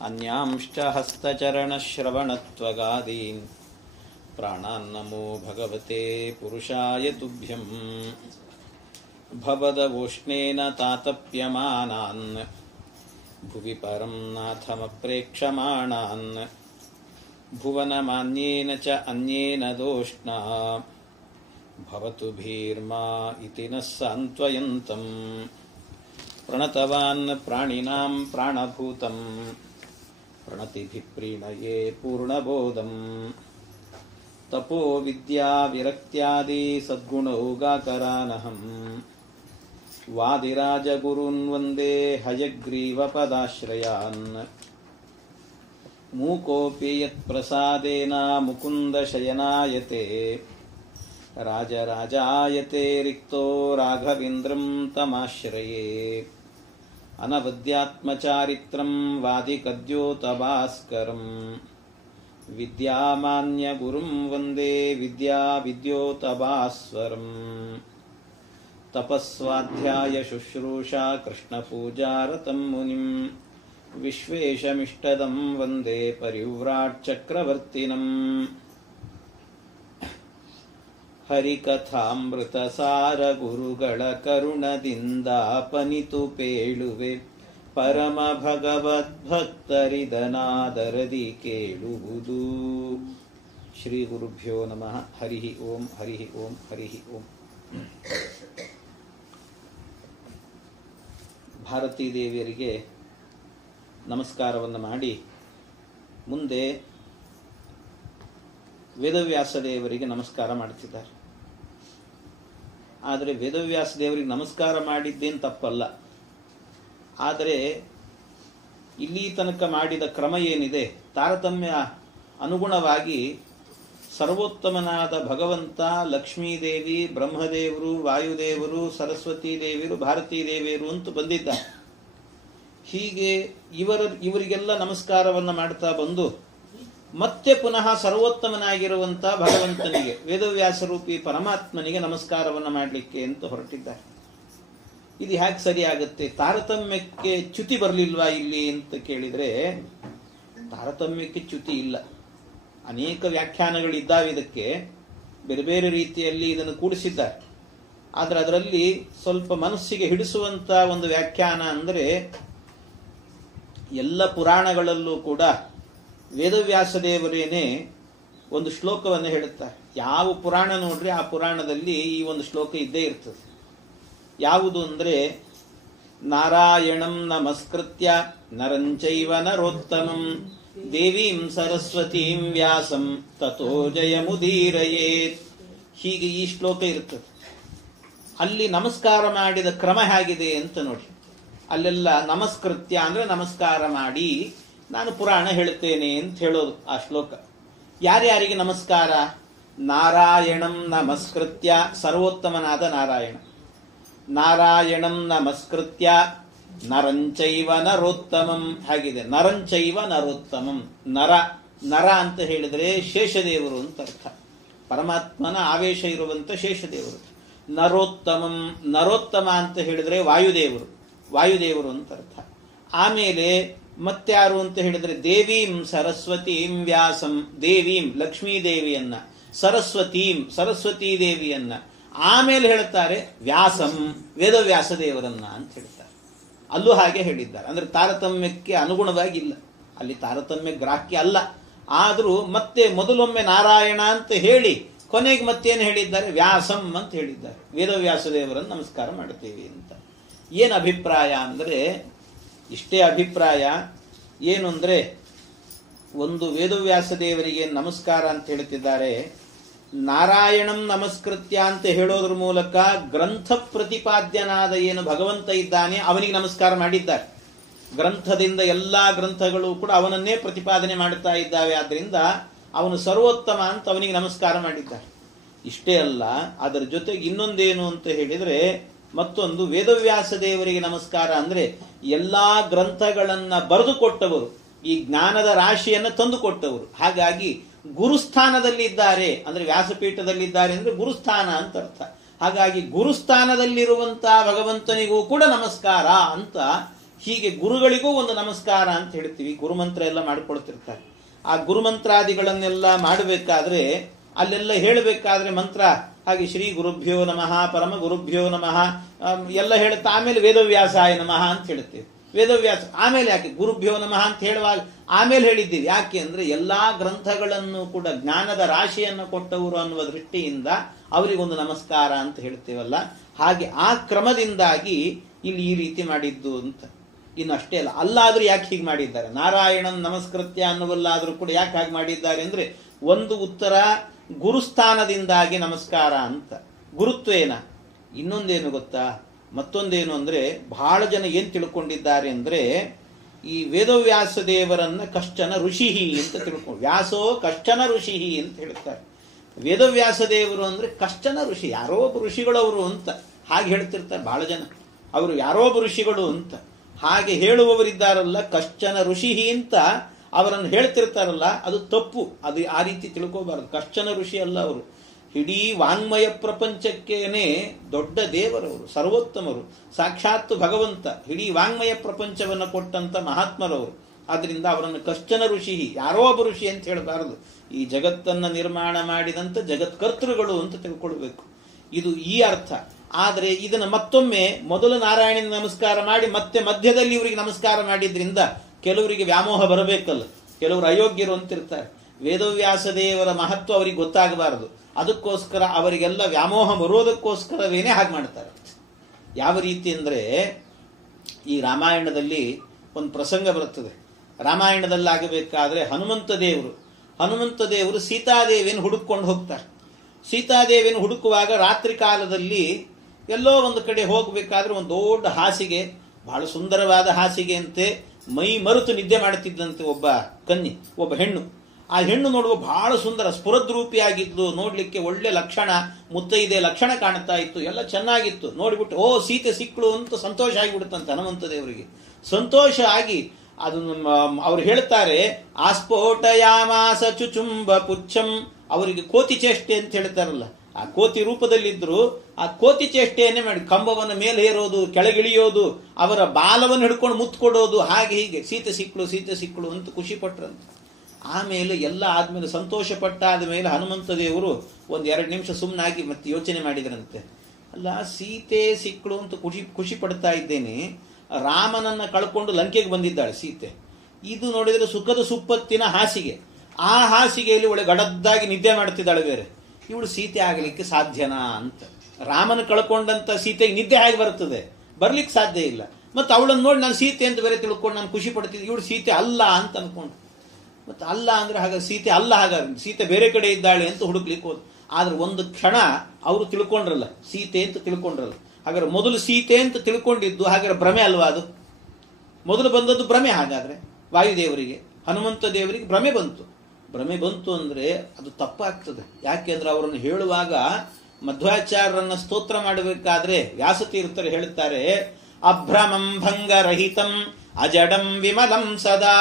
ಅನ್ಯಾಂಶ್ಚ ಹಸ್ತಚರಣಶ್ರವಣತ್ವಗಾದೀನ್ ಪ್ರಾಣಾನ್ನಮೋ ಭಗವತೆ ಪುರುಷಾಯ ತುಭ್ಯಂ ಭವದವೋಷ್ಣೇನ ತಾತಪ್ಯಮಾನಾನ್ ಭುವಿ ಪರಂ ನಾಥಮಪ್ರೇಕ್ಷಮಾಣಾನ್ ಭುವನಮಾನ್ಯೇನ ಚ ಅನ್ಯೇನ ದೋಷ್ಣಾ ಭವತು ಭೀರ್ಮಾ ಇತಿ ನ ಸಾಂತ್ವಯಂತಂ ಪ್ರಣತವಾನ್ ಪ್ರಾಣಿನಾಂ ಪ್ರಾಣಭೂತಂ ಪ್ರಣತಿಭಿಃ ಪ್ರೀಣಯೇ ಪೂರ್ಣಬೋಧಂ ತಪೋ ವಿದ್ಯಾ ವಿರಕ್ತ್ಯಾದಿ ಸದ್ಗುಣೌಗಾಕರಾನಹಂ ವಾದಿರಾಜಗುರುನ್ ವಂದೇ ಹಯಗ್ರೀವಪದಾಶ್ರಯಾನ್ ಮೂಕೋಪಿ ಯತ್ಪ್ರಸಾದೇನ ಮುಕುಂದಶಯನಾಯತೆ ರಾಜರಾಜಾಯತೆ ರಿಕ್ತೋ ರಾಘವೇಂದ್ರಂ ತಮಾಶ್ರಯೇ ಅನವದ್ಯಾತ್ಮಚಾರಿತ್ರಂ ವಾದಿಕದ್ಯೋತಭಾಸ್ಕರಂ ವಿದ್ಯಾಮಾನ್ಯ ಗುರುಂ ವಂದೇ ವಿದ್ಯೋತಭಾಸ್ವರಂ ತಪಸ್ವಾಧ್ಯಾಯ ಶುಶ್ರೂಷಾ ಕೃಷ್ಣಪೂಜಾರತಂ ಮುನಿಂ ವಿಶ್ವೇಶಮಿಷ್ಟದಂ ವಂದೇ ಪರಿವ್ರಾಟ್ ಚಕ್ರವರ್ತಿನಂ ಹರಿಕಥಾಮೃತಸಾರ ಗುರುಗಳ ಕರುಣದಿಂದಾಪನಿತು ಪೇಳುವೆ ಪರಮ ಭಗವದ್ಭಕ್ತರಿದನಾದರದಿ ಕೇಳುವುದು. ಶ್ರೀ ಗುರುಭ್ಯೋ ನಮಃ. ಹರಿ ಓಂ ಹರಿ ಓಂ ಹರಿ ಓಂ. ಭಾರತೀ ದೇವಿಯರಿಗೆ ನಮಸ್ಕಾರವನ್ನು ಮಾಡಿ ಮುಂದೆ ವೇದವ್ಯಾಸ ದೇವರಿಗೆ ನಮಸ್ಕಾರ ಮಾಡುತ್ತಿದ್ದಾರೆ. ಆದರೆ ವೇದವ್ಯಾಸ ದೇವರಿಗೆ ನಮಸ್ಕಾರ ಮಾಡಿದ್ದೇನು ತಪ್ಪಲ್ಲ. ಆದರೆ ಇಲ್ಲಿ ತನಕ ಮಾಡಿದ ಕ್ರಮ ಏನಿದೆ, ತಾರತಮ್ಯ ಅನುಗುಣವಾಗಿ ಸರ್ವೋತ್ತಮನಾದ ಭಗವಂತ, ಲಕ್ಷ್ಮೀದೇವಿ, ಬ್ರಹ್ಮದೇವರು, ವಾಯುದೇವರು, ಸರಸ್ವತೀ ದೇವಿಯರು, ಭಾರತೀ ದೇವಿಯರು ಅಂತ ಬಂದಿದ್ದಾರೆ. ಹೀಗೆ ಇವರಿಗೆಲ್ಲ ನಮಸ್ಕಾರವನ್ನು ಮಾಡ್ತಾ ಬಂದು ಮತ್ತೆ ಪುನಃ ಸರ್ವೋತ್ತಮನಾಗಿರುವಂತ ಭಗವಂತನಿಗೆ, ವೇದವ್ಯಾಸರೂಪಿ ಪರಮಾತ್ಮನಿಗೆ ನಮಸ್ಕಾರವನ್ನು ಮಾಡಲಿಕ್ಕೆ ಅಂತ ಹೊರಟಿದ್ದಾರೆ. ಇದು ಹ್ಯಾಕ್ ಸರಿಯಾಗುತ್ತೆ? ತಾರತಮ್ಯಕ್ಕೆ ಚ್ಯುತಿ ಬರಲಿಲ್ವಾ ಇಲ್ಲಿ ಅಂತ ಕೇಳಿದ್ರೆ, ತಾರತಮ್ಯಕ್ಕೆ ಚ್ಯುತಿ ಇಲ್ಲ. ಅನೇಕ ವ್ಯಾಖ್ಯಾನಗಳಿದ್ದಾವೆ ಇದಕ್ಕೆ, ಬೇರೆ ಬೇರೆ ರೀತಿಯಲ್ಲಿ ಇದನ್ನು ಕೂಡಿಸಿದ್ದಾರೆ. ಆದರೆ ಅದರಲ್ಲಿ ಸ್ವಲ್ಪ ಮನಸ್ಸಿಗೆ ಹಿಡಿಸುವಂತ ಒಂದು ವ್ಯಾಖ್ಯಾನ ಅಂದರೆ, ಎಲ್ಲ ಪುರಾಣಗಳಲ್ಲೂ ಕೂಡ ವೇದವ್ಯಾಸ ದೇವರೇನೆ ಒಂದು ಶ್ಲೋಕವನ್ನು ಹೇಳುತ್ತಾರೆ. ಯಾವ ಪುರಾಣ ನೋಡ್ರಿ ಆ ಪುರಾಣದಲ್ಲಿ ಈ ಒಂದು ಶ್ಲೋಕ ಇದ್ದೇ ಇರ್ತದೆ. ಯಾವುದು ಅಂದ್ರೆ, ನಾರಾಯಣಂ ನಮಸ್ಕೃತ್ಯ ನರಂಚೈವ ನರೋತ್ತಮಂ ದೇವೀಂ ಸರಸ್ವತೀಂ ವ್ಯಾಸಂ ತಥೋ ಜಯಮುದೀರಯೇತ್. ಹೀಗೆ ಈ ಶ್ಲೋಕ ಇರ್ತದೆ. ಅಲ್ಲಿ ನಮಸ್ಕಾರ ಮಾಡಿದ ಕ್ರಮ ಹೇಗಿದೆ ಅಂತ ನೋಡಿ. ಅಲ್ಲೆಲ್ಲ ನಮಸ್ಕೃತ್ಯ ಅಂದ್ರೆ ನಮಸ್ಕಾರ ಮಾಡಿ ನಾನು ಪುರಾಣ ಹೇಳುತ್ತೇನೆ ಅಂತ ಹೇಳೋದು ಆ ಶ್ಲೋಕ. ಯಾರ್ಯಾರಿಗೆ ನಮಸ್ಕಾರ? ನಾರಾಯಣಂ ನಮಸ್ಕೃತ್ಯ, ಸರ್ವೋತ್ತಮನಾದ ನಾರಾಯಣ. ನಾರಾಯಣಂ ನಮಸ್ಕೃತ್ಯ ನರಂಚೈವ ನರೋತ್ತಮಂ. ಹಾಗಿದೆ, ನರಂಚೈವ ನರೋತ್ತಮಂ. ನರ ಅಂತ ಹೇಳಿದ್ರೆ ಶೇಷದೇವರು ಅಂತ ಅರ್ಥ. ಪರಮಾತ್ಮನ ಆವೇಶ ಇರುವಂತ ಶೇಷದೇವರು. ನರೋತ್ತಮಂ, ನರೋತ್ತಮ ಅಂತ ಹೇಳಿದ್ರೆ ವಾಯುದೇವರು ಅಂತ ಅರ್ಥ. ಆಮೇಲೆ ಮತ್ಯಾರು ಅಂತ ಹೇಳಿದ್ರೆ, ದೇವೀಂ ಸರಸ್ವತೀಂ ವ್ಯಾಸಂ, ದೇವೀಂ ಲಕ್ಷ್ಮೀ ದೇವಿಯನ್ನ, ಸರಸ್ವತೀ ದೇವಿಯನ್ನ, ಆಮೇಲೆ ಹೇಳ್ತಾರೆ ವ್ಯಾಸಂ ವೇದವ್ಯಾಸ ದೇವರನ್ನ ಅಂತ ಹೇಳ್ತಾರೆ. ಅಲ್ಲೂ ಹಾಗೆ ಹೇಳಿದ್ದಾರೆ. ಅಂದ್ರೆ ತಾರತಮ್ಯಕ್ಕೆ ಅನುಗುಣವಾಗಿಲ್ಲ, ಅಲ್ಲಿ ತಾರತಮ್ಯ ಗ್ರಾಹ್ಯ ಅಲ್ಲ. ಆದ್ರೂ ಮತ್ತೆ ಮೊದಲೊಮ್ಮೆ ನಾರಾಯಣ ಅಂತ ಹೇಳಿ ಕೊನೆಗೆ ಮತ್ತೇನು ಹೇಳಿದ್ದಾರೆ? ವ್ಯಾಸಂ ಅಂತ ಹೇಳಿದ್ದಾರೆ. ವೇದವ್ಯಾಸ ದೇವರನ್ನು ನಮಸ್ಕಾರ ಮಾಡುತ್ತೇವೆ ಅಂತ. ಏನು ಅಭಿಪ್ರಾಯ ಅಂದ್ರೆ, ಇಷ್ಟೇ ಅಭಿಪ್ರಾಯ. ಏನು ಅಂದ್ರೆ, ಒಂದು ವೇದವ್ಯಾಸ ದೇವರಿಗೆ ನಮಸ್ಕಾರ ಅಂತ ಹೇಳ್ತಿದ್ದಾರೆ. ನಾರಾಯಣಂ ನಮಸ್ಕೃತ್ಯ ಅಂತ ಹೇಳೋದ್ರ ಮೂಲಕ ಗ್ರಂಥ ಪ್ರತಿಪಾದ್ಯನಾದ ಏನು ಭಗವಂತ ಇದ್ದಾನೆ ಅವನಿಗೆ ನಮಸ್ಕಾರ ಮಾಡಿದ್ದಾರೆ. ಗ್ರಂಥದಿಂದ ಎಲ್ಲಾ ಗ್ರಂಥಗಳು ಕೂಡ ಅವನನ್ನೇ ಪ್ರತಿಪಾದನೆ ಮಾಡುತ್ತಾ ಇದ್ದಾವೆ. ಆದ್ರಿಂದ ಅವನು ಸರ್ವೋತ್ತಮ ಅಂತ ಅವನಿಗೆ ನಮಸ್ಕಾರ ಮಾಡಿದ್ದಾರೆ. ಇಷ್ಟೇ ಅಲ್ಲ, ಅದರ ಜೊತೆಗೆ ಇನ್ನೊಂದೇನು ಅಂತ ಹೇಳಿದ್ರೆ, ಮತ್ತೊಂದು ವೇದವ್ಯಾಸ ದೇವರಿಗೆ ನಮಸ್ಕಾರ ಅಂದ್ರೆ ಎಲ್ಲಾ ಗ್ರಂಥಗಳನ್ನ ಬರೆದುಕೊಟ್ಟವರು, ಈ ಜ್ಞಾನದ ರಾಶಿಯನ್ನು ತಂದುಕೊಟ್ಟವರು. ಹಾಗಾಗಿ ಗುರುಸ್ಥಾನದಲ್ಲಿದ್ದಾರೆ ಅಂದ್ರೆ, ವ್ಯಾಸಪೀಠದಲ್ಲಿದ್ದಾರೆ ಅಂದ್ರೆ ಗುರುಸ್ಥಾನ ಅಂತ ಅರ್ಥ. ಹಾಗಾಗಿ ಗುರುಸ್ಥಾನದಲ್ಲಿರುವಂತಹ ಭಗವಂತನಿಗೂ ಕೂಡ ನಮಸ್ಕಾರ ಅಂತ ಹೀಗೆ ಗುರುಗಳಿಗೂ ಒಂದು ನಮಸ್ಕಾರ ಅಂತ ಹೇಳ್ತೀವಿ. ಗುರುಮಂತ್ರ ಎಲ್ಲ ಮಾಡ್ಕೊಳ್ತಿರ್ತಾರೆ. ಆ ಗುರುಮಂತ್ರಾದಿಗಳನ್ನೆಲ್ಲ ಮಾಡಬೇಕಾದ್ರೆ ಅಲ್ಲೆಲ್ಲ ಹೇಳಬೇಕಾದ್ರೆ ಮಂತ್ರ ಹಾಗೆ ಶ್ರೀ ಗುರುಭ್ಯೋ ನಮಃ, ಪರಮ ಗುರುಭ್ಯೋ ನಮಃ ಎಲ್ಲ ಹೇಳುತ್ತಾ ಆಮೇಲೆ ವೇದವ್ಯಾಸಾಯ ನಮಃ ಅಂತ ಹೇಳ್ತೇವೆ. ವೇದವ್ಯಾಸ ಆಮೇಲೆ ಯಾಕೆ ಗುರುಭ್ಯೋ ನಮಃ ಅಂತ ಹೇಳುವಾಗ ಆಮೇಲೆ ಹೇಳಿದ್ದೀವಿ. ಯಾಕೆ ಅಂದ್ರೆ ಎಲ್ಲಾ ಗ್ರಂಥಗಳನ್ನು ಕೂಡ ಜ್ಞಾನದ ರಾಶಿಯನ್ನು ಕೊಟ್ಟವರು ಅನ್ನುವ ದೃಷ್ಟಿಯಿಂದ ಅವರಿಗೊಂದು ನಮಸ್ಕಾರ ಅಂತ ಹೇಳ್ತೇವಲ್ಲ, ಹಾಗೆ ಆ ಕ್ರಮದಿಂದಾಗಿ ಇಲ್ಲಿ ಈ ರೀತಿ ಮಾಡಿದ್ದು ಅಂತ. ಇನ್ನು ಅಷ್ಟೇ ಅಲ್ಲ, ಅಲ್ಲಾದ್ರೂ ಯಾಕೆ ಹೀಗೆ ಮಾಡಿದ್ದಾರೆ? ನಾರಾಯಣನ್ ನಮಸ್ಕೃತ್ಯ ಅನ್ನುವಲ್ಲಾದ್ರೂ ಕೂಡ ಯಾಕೆ ಹಾಗೆ ಮಾಡಿದ್ದಾರೆ ಅಂದ್ರೆ ಒಂದು ಉತ್ತರ ಗುರುಸ್ಥಾನದಿಂದಾಗಿ ನಮಸ್ಕಾರ ಅಂತ, ಗುರುತ್ವೇನ. ಇನ್ನೊಂದೇನು ಗೊತ್ತಾ, ಮತ್ತೊಂದೇನು ಅಂದ್ರೆ ಬಹಳ ಜನ ಏನ್ ತಿಳ್ಕೊಂಡಿದ್ದಾರೆ ಅಂದ್ರೆ ಈ ವೇದವ್ಯಾಸ ದೇವರನ್ನ ಕಶ್ಚನ ಋಷಿಹಿ ಅಂತ ತಿಳ್ಕೊಂಡು, ವ್ಯಾಸೋ ಕಶ್ಚನ ಋಷಿಹಿ ಅಂತ ಹೇಳ್ತಾರೆ. ವೇದವ್ಯಾಸ ದೇವರು ಅಂದ್ರೆ ಕಶ್ಚನ ಋಷಿ, ಯಾರೋ ಒಬ್ಬ ಋಷಿಗಳವರು ಅಂತ ಹಾಗೆ ಹೇಳ್ತಿರ್ತಾರೆ ಬಹಳ ಜನ. ಅವರು ಯಾರೋ ಒಬ್ಬ ಋಷಿಗಳು ಅಂತ ಹಾಗೆ ಹೇಳುವವರಿದ್ದಾರಲ್ಲ, ಕಶ್ಚನ ಋಷಿಹಿ ಅಂತ ಅವರನ್ನು ಹೇಳ್ತಿರ್ತಾರಲ್ಲ, ಅದು ತಪ್ಪು. ಅದು ಆ ರೀತಿ ತಿಳ್ಕೋಬಾರದು. ಕಶ್ಚನ ಋಷಿ ಅಲ್ಲ ಅವರು, ಇಡೀ ವಾಂಗ್ಮಯ ಪ್ರಪಂಚಕ್ಕೇನೆ ದೊಡ್ಡ ದೇವರವರು, ಸರ್ವೋತ್ತಮರು, ಸಾಕ್ಷಾತ್ ಭಗವಂತ, ಇಡೀ ವಾಂಗ್ಮಯ ಪ್ರಪಂಚವನ್ನು ಕೊಟ್ಟಂತ ಮಹಾತ್ಮರವರು. ಆದ್ರಿಂದ ಅವರನ್ನು ಕಶ್ಚನ ಋಷಿ, ಯಾರೋ ಒಬ್ಬ ಋಷಿ ಅಂತ ಹೇಳಬಾರದು. ಈ ಜಗತ್ತನ್ನ ನಿರ್ಮಾಣ ಮಾಡಿದಂತ ಜಗತ್ಕರ್ತೃಗಳು ಅಂತ ತಿಳ್ಕೊಳ್ಬೇಕು. ಇದು ಈ ಅರ್ಥ. ಆದರೆ ಇದನ್ನ ಮತ್ತೊಮ್ಮೆ ಮೊದಲು ನಾರಾಯಣನ ನಮಸ್ಕಾರ ಮಾಡಿ ಮತ್ತೆ ಮಧ್ಯದಲ್ಲಿ ಇವರಿಗೆ ನಮಸ್ಕಾರ ಮಾಡಿದ್ರಿಂದ ಕೆಲವರಿಗೆ ವ್ಯಾಮೋಹ ಬರಬೇಕಲ್ಲ, ಕೆಲವರು ಅಯೋಗ್ಯರು ಅಂತಿರ್ತಾರೆ. ವೇದವ್ಯಾಸ ದೇವರ ಮಹತ್ವ ಅವರಿಗೆ ಗೊತ್ತಾಗಬಾರದು. ಅದಕ್ಕೋಸ್ಕರ ಅವರಿಗೆಲ್ಲ ವ್ಯಾಮೋಹ ಬರೋದಕ್ಕೋಸ್ಕರವೇನೆ ಹಾಗೆ ಮಾಡ್ತಾರೆ. ಯಾವ ರೀತಿ ಅಂದ್ರೆ ಈ ರಾಮಾಯಣದಲ್ಲಿ ಒಂದು ಪ್ರಸಂಗ ಬರುತ್ತದೆ. ರಾಮಾಯಣದಲ್ಲಿ ಆಗಬೇಕಾದ್ರೆ ಹನುಮಂತ ದೇವರು ಸೀತಾದೇವಿಯನ್ನು ಹುಡುಕೊಂಡು ಹೋಗ್ತಾರೆ. ಸೀತಾದೇವಿಯನ್ನು ಹುಡುಕುವಾಗ ರಾತ್ರಿ ಕಾಲದಲ್ಲಿ ಎಲ್ಲೋ ಒಂದು ಕಡೆ ಹೋಗಬೇಕಾದ್ರೆ ಒಂದು ದೊಡ್ಡ ಹಾಸಿಗೆ, ಬಹಳ ಸುಂದರವಾದ ಹಾಸಿಗೆ ಅಂತೆ, ಮೈ ಮರುತು ನಿದ್ದೆ ಮಾಡುತ್ತಿದ್ದಂತೆ ಒಬ್ಬ ಕನ್ಯೆ, ಒಬ್ಬ ಹೆಣ್ಣು. ಆ ಹೆಣ್ಣು ನೋಡುವ ಬಹಳ ಸುಂದರ ಸ್ಫುರದ್ರೂಪಿಯಾಗಿದ್ದು, ನೋಡ್ಲಿಕ್ಕೆ ಒಳ್ಳೆ ಲಕ್ಷಣ, ಮುತ್ತೈದೆ ಲಕ್ಷಣ ಕಾಣ್ತಾ ಇತ್ತು, ಎಲ್ಲ ಚೆನ್ನಾಗಿತ್ತು. ನೋಡಿಬಿಟ್ಟು ಓ ಸೀತೆ ಸಿಕ್ಕಳು ಅಂತ ಸಂತೋಷ ಆಗಿಬಿಡುತ್ತಂತೆ ಹನುಮಂತ ದೇವರಿಗೆ. ಸಂತೋಷ ಆಗಿ ಅದನ್ನು ಅವ್ರು ಹೇಳ್ತಾರೆ, ಆಸ್ಫೋಟಯಾಮಾಸ ಚುಚುಂಬ ಪುಚ್ಛಂ. ಅವರಿಗೆ ಕೋತಿ ಚೇಷ್ಟೆ ಅಂತ ಹೇಳ್ತಾರಲ್ಲ, ಆ ಕೋತಿ ರೂಪದಲ್ಲಿದ್ರು ಆ ಕೋತಿ ಚೇಷ್ಟೆಯನ್ನೇ ಮಾಡಿ ಕಂಬವನ್ನು ಮೇಲೆ ಏರೋದು, ಕೆಳಗಿಳಿಯೋದು, ಅವರ ಬಾಲವನ್ನು ಹಿಡ್ಕೊಂಡು ಮುತ್ತು ಕೊಡೋದು, ಹಾಗೆ ಹೀಗೆ ಸೀತೆ ಸಿಕ್ಕಳು ಅಂತ ಖುಷಿ ಪಟ್ರಂತೆ. ಆಮೇಲೆ ಎಲ್ಲ ಆದ್ಮೇಲೆ ಸಂತೋಷ ಪಟ್ಟಾದ ಮೇಲೆ ಹನುಮಂತ ದೇವರು ಒಂದ್ 2 ನಿಮಿಷ ಸುಮ್ಮನಾಗಿ ಮತ್ತೆ ಯೋಚನೆ ಮಾಡಿದ್ರಂತೆ. ಅಲ್ಲ, ಸೀತೆ ಸಿಕ್ಕಳು ಅಂತ ಖುಷಿ ಪಡ್ತಾ ಇದ್ದೇನೆ, ರಾಮನನ್ನ ಕಳ್ಕೊಂಡು ಲಂಕೆಗೆ ಬಂದಿದ್ದಾಳೆ ಸೀತೆ. ಇದು ನೋಡಿದ್ರೆ ಸುಖದ ಸುಪ್ಪತ್ತಿನ ಹಾಸಿಗೆ, ಆ ಹಾಸಿಗೆಯಲ್ಲಿ ಒಳ್ಳೆ ಗಡದ್ದಾಗಿ ನಿದ್ದೆ ಮಾಡ್ತಿದ್ದಾಳೆ ಬೇರೆ. ಇವಳು ಸೀತೆ ಆಗಲಿಕ್ಕೆ ಸಾಧ್ಯನಾ ಅಂತ. ರಾಮನ ಕಳ್ಕೊಂಡಂತ ಸೀತೆಗೆ ನಿದ್ದೆ ಹೇಗೆ ಬರ್ತದೆ? ಬರ್ಲಿಕ್ಕೆ ಸಾಧ್ಯ ಇಲ್ಲ. ಮತ್ತೆ ಅವಳನ್ನು ನೋಡಿ ನಾನು ಸೀತೆ ಅಂತ ಬೇರೆ ತಿಳ್ಕೊಂಡು ನಾನು ಖುಷಿ ಪಡ್ತಿದ್ದೆ, ಇವಳು ಸೀತೆ ಅಲ್ಲ ಅಂತ ಅನ್ಕೊಂಡು. ಮತ್ತೆ ಅಲ್ಲ ಅಂದ್ರೆ ಹಾಗೆ ಸೀತೆ ಅಲ್ಲ, ಹಾಗಾದ್ರೆ ಸೀತೆ ಬೇರೆ ಕಡೆ ಇದ್ದಾಳೆ ಅಂತ ಹುಡುಕ್ಲಿಕ್ಕೆ ಹೋದ್. ಆದ್ರೆ ಒಂದು ಕ್ಷಣ ಅವರು ತಿಳ್ಕೊಂಡ್ರಲ್ಲ, ಸೀತೆ ಅಂತ ತಿಳ್ಕೊಂಡ್ರಲ್ಲ. ಹಾಗಾದ್ರೆ ಮೊದಲು ಸೀತೆ ಅಂತ ತಿಳ್ಕೊಂಡಿದ್ದು ಹಾಗಾದ್ರೆ ಭ್ರಮೆ ಅಲ್ವಾ? ಅದು ಮೊದಲು ಬಂದದ್ದು ಭ್ರಮೆ. ಹಾಗಾದ್ರೆ ವಾಯುದೇವರಿಗೆ, ಹನುಮಂತ ದೇವರಿಗೆ ಭ್ರಮೆ ಬಂತು ಅಂದ್ರೆ ಅದು ತಪ್ಪಾಗ್ತದೆ. ಯಾಕೆಂದ್ರೆ ಅವರನ್ನು ಹೇಳುವಾಗ ಮಧ್ವಾಚಾರ್ಯರನ್ನ ಸ್ತೋತ್ರ ಮಾಡಬೇಕಾದ್ರೆ ವ್ಯಾಸತೀರ್ಥರು ಹೇಳುತ್ತಾರೆ, ಅಭ್ರಮಂ ಭಂಗರಹಿತಂ ಅಜಡಂ ವಿಮಲಂ ಸದಾ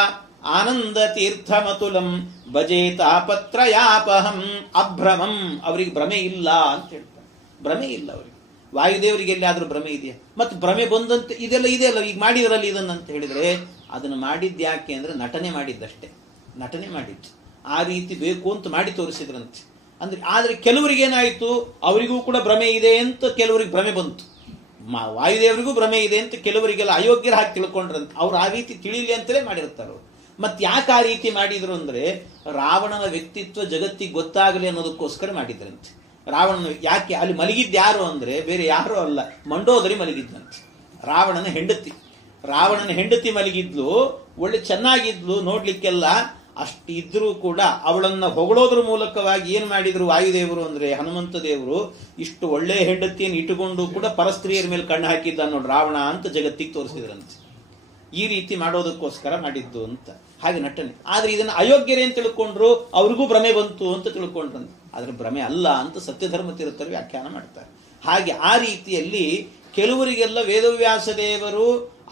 ಆನಂದ ತೀರ್ಥಮತುಲಂ ಭಜೇ ತಾಪತ್ರಯಾಪಹಂ. ಅಭ್ರಮಂ, ಅವರಿಗೆ ಭ್ರಮೆ ಇಲ್ಲ ಅಂತ ಹೇಳ್ತಾರೆ. ಭ್ರಮೆ ಇಲ್ಲ ಅವರಿಗೆ. ವಾಯುದೇವರಿಗೆ ಎಲ್ಲಿಯಾದ್ರೂ ಭ್ರಮೆ ಇದೆಯಾ? ಮತ್ತೆ ಭ್ರಮೆ ಬಂದಂತೆ ಇದೆಲ್ಲ ಇದೆಯಲ್ಲ, ಈಗ ಮಾಡಿದ್ರಲ್ಲಿ ಇದನ್ನಂತ ಹೇಳಿದ್ರೆ ಅದನ್ನು ಮಾಡಿದ್ದು ಯಾಕೆ ಅಂದ್ರೆ ನಟನೆ ಮಾಡಿದ್ದಷ್ಟೇ, ನಟನೆ ಮಾಡಿದ್ದು. ಆ ರೀತಿ ಬೇಕು ಅಂತ ಮಾಡಿ ತೋರಿಸಿದ್ರಂತೆ. ಆದ್ರೆ ಕೆಲವರಿಗೆ ಏನಾಯಿತು, ಅವರಿಗೂ ಕೂಡ ಭ್ರಮೆ ಇದೆ ಅಂತ ಕೆಲವರಿಗೆ ಭ್ರಮೆ ಬಂತು. ವಾಯುದೇವರಿಗೂ ಭ್ರಮೆ ಇದೆ ಅಂತ ಕೆಲವರಿಗೆಲ್ಲ ಅಯೋಗ್ಯರ ಹಾಕಿ ತಿಳ್ಕೊಂಡ್ರಂತೆ. ಅವ್ರು ಆ ರೀತಿ ತಿಳಿಲಿ ಅಂತಲೇ ಮಾಡಿರ್ತಾರೆ ಅವರು. ಮತ್ತೆ ಯಾಕೆ ಆ ರೀತಿ ಮಾಡಿದ್ರು ಅಂದ್ರೆ ರಾವಣನ ವ್ಯಕ್ತಿತ್ವ ಜಗತ್ತಿಗೆ ಗೊತ್ತಾಗಲಿ ಅನ್ನೋದಕ್ಕೋಸ್ಕರ ಮಾಡಿದ್ರಂತೆ. ರಾವಣನ ಯಾಕೆ ಅಲ್ಲಿ ಮಲಗಿದ್ದು ಯಾರು ಅಂದ್ರೆ ಬೇರೆ ಯಾರು ಅಲ್ಲ, ಮಂಡೋದರಿ ಮಲಗಿದ್ದಂತೆ. ರಾವಣನ ಹೆಂಡತಿ ಮಲಗಿದ್ಲು, ಒಳ್ಳೆ ಚೆನ್ನಾಗಿದ್ಲು ನೋಡ್ಲಿಕ್ಕೆಲ್ಲ. ಅಷ್ಟಿದ್ರೂ ಕೂಡ ಅವಳನ್ನ ಹೊಗಳೋದ್ರ ಮೂಲಕವಾಗಿ ಏನ್ ಮಾಡಿದ್ರು ವಾಯುದೇವರು ಅಂದ್ರೆ ಹನುಮಂತ ದೇವರು, ಇಷ್ಟು ಒಳ್ಳೆ ಹೆಂಡತಿಯನ್ನು ಇಟ್ಟುಕೊಂಡು ಕೂಡ ಪರಸ್ತ್ರೀಯರ ಮೇಲೆ ಕಣ್ಣು ಹಾಕಿದ್ದ ನೋಡಿ ರಾವಣ ಅಂತ ಜಗತ್ತಿಗೆ ತೋರಿಸಿದ್ರಂತೆ. ಈ ರೀತಿ ಮಾಡೋದಕ್ಕೋಸ್ಕರ ಮಾಡಿದ್ದು ಅಂತ ಹಾಗೆ ನಟನೆ. ಆದ್ರೆ ಇದನ್ನ ಅಯೋಗ್ಯರೇ ಅಂತ ತಿಳ್ಕೊಂಡ್ರು, ಅವ್ರಿಗೂ ಭ್ರಮೆ ಬಂತು ಅಂತ ತಿಳ್ಕೊಂಡ್ರಂತೆ. ಆದ್ರೆ ಭ್ರಮೆ ಅಲ್ಲ ಅಂತ ಸತ್ಯಧರ್ಮ ತೀರ್ಥರು ವ್ಯಾಖ್ಯಾನ ಮಾಡ್ತಾರೆ. ಹಾಗೆ ಆ ರೀತಿಯಲ್ಲಿ ಕೆಲವರಿಗೆಲ್ಲ ವೇದವ್ಯಾಸ ದೇವರು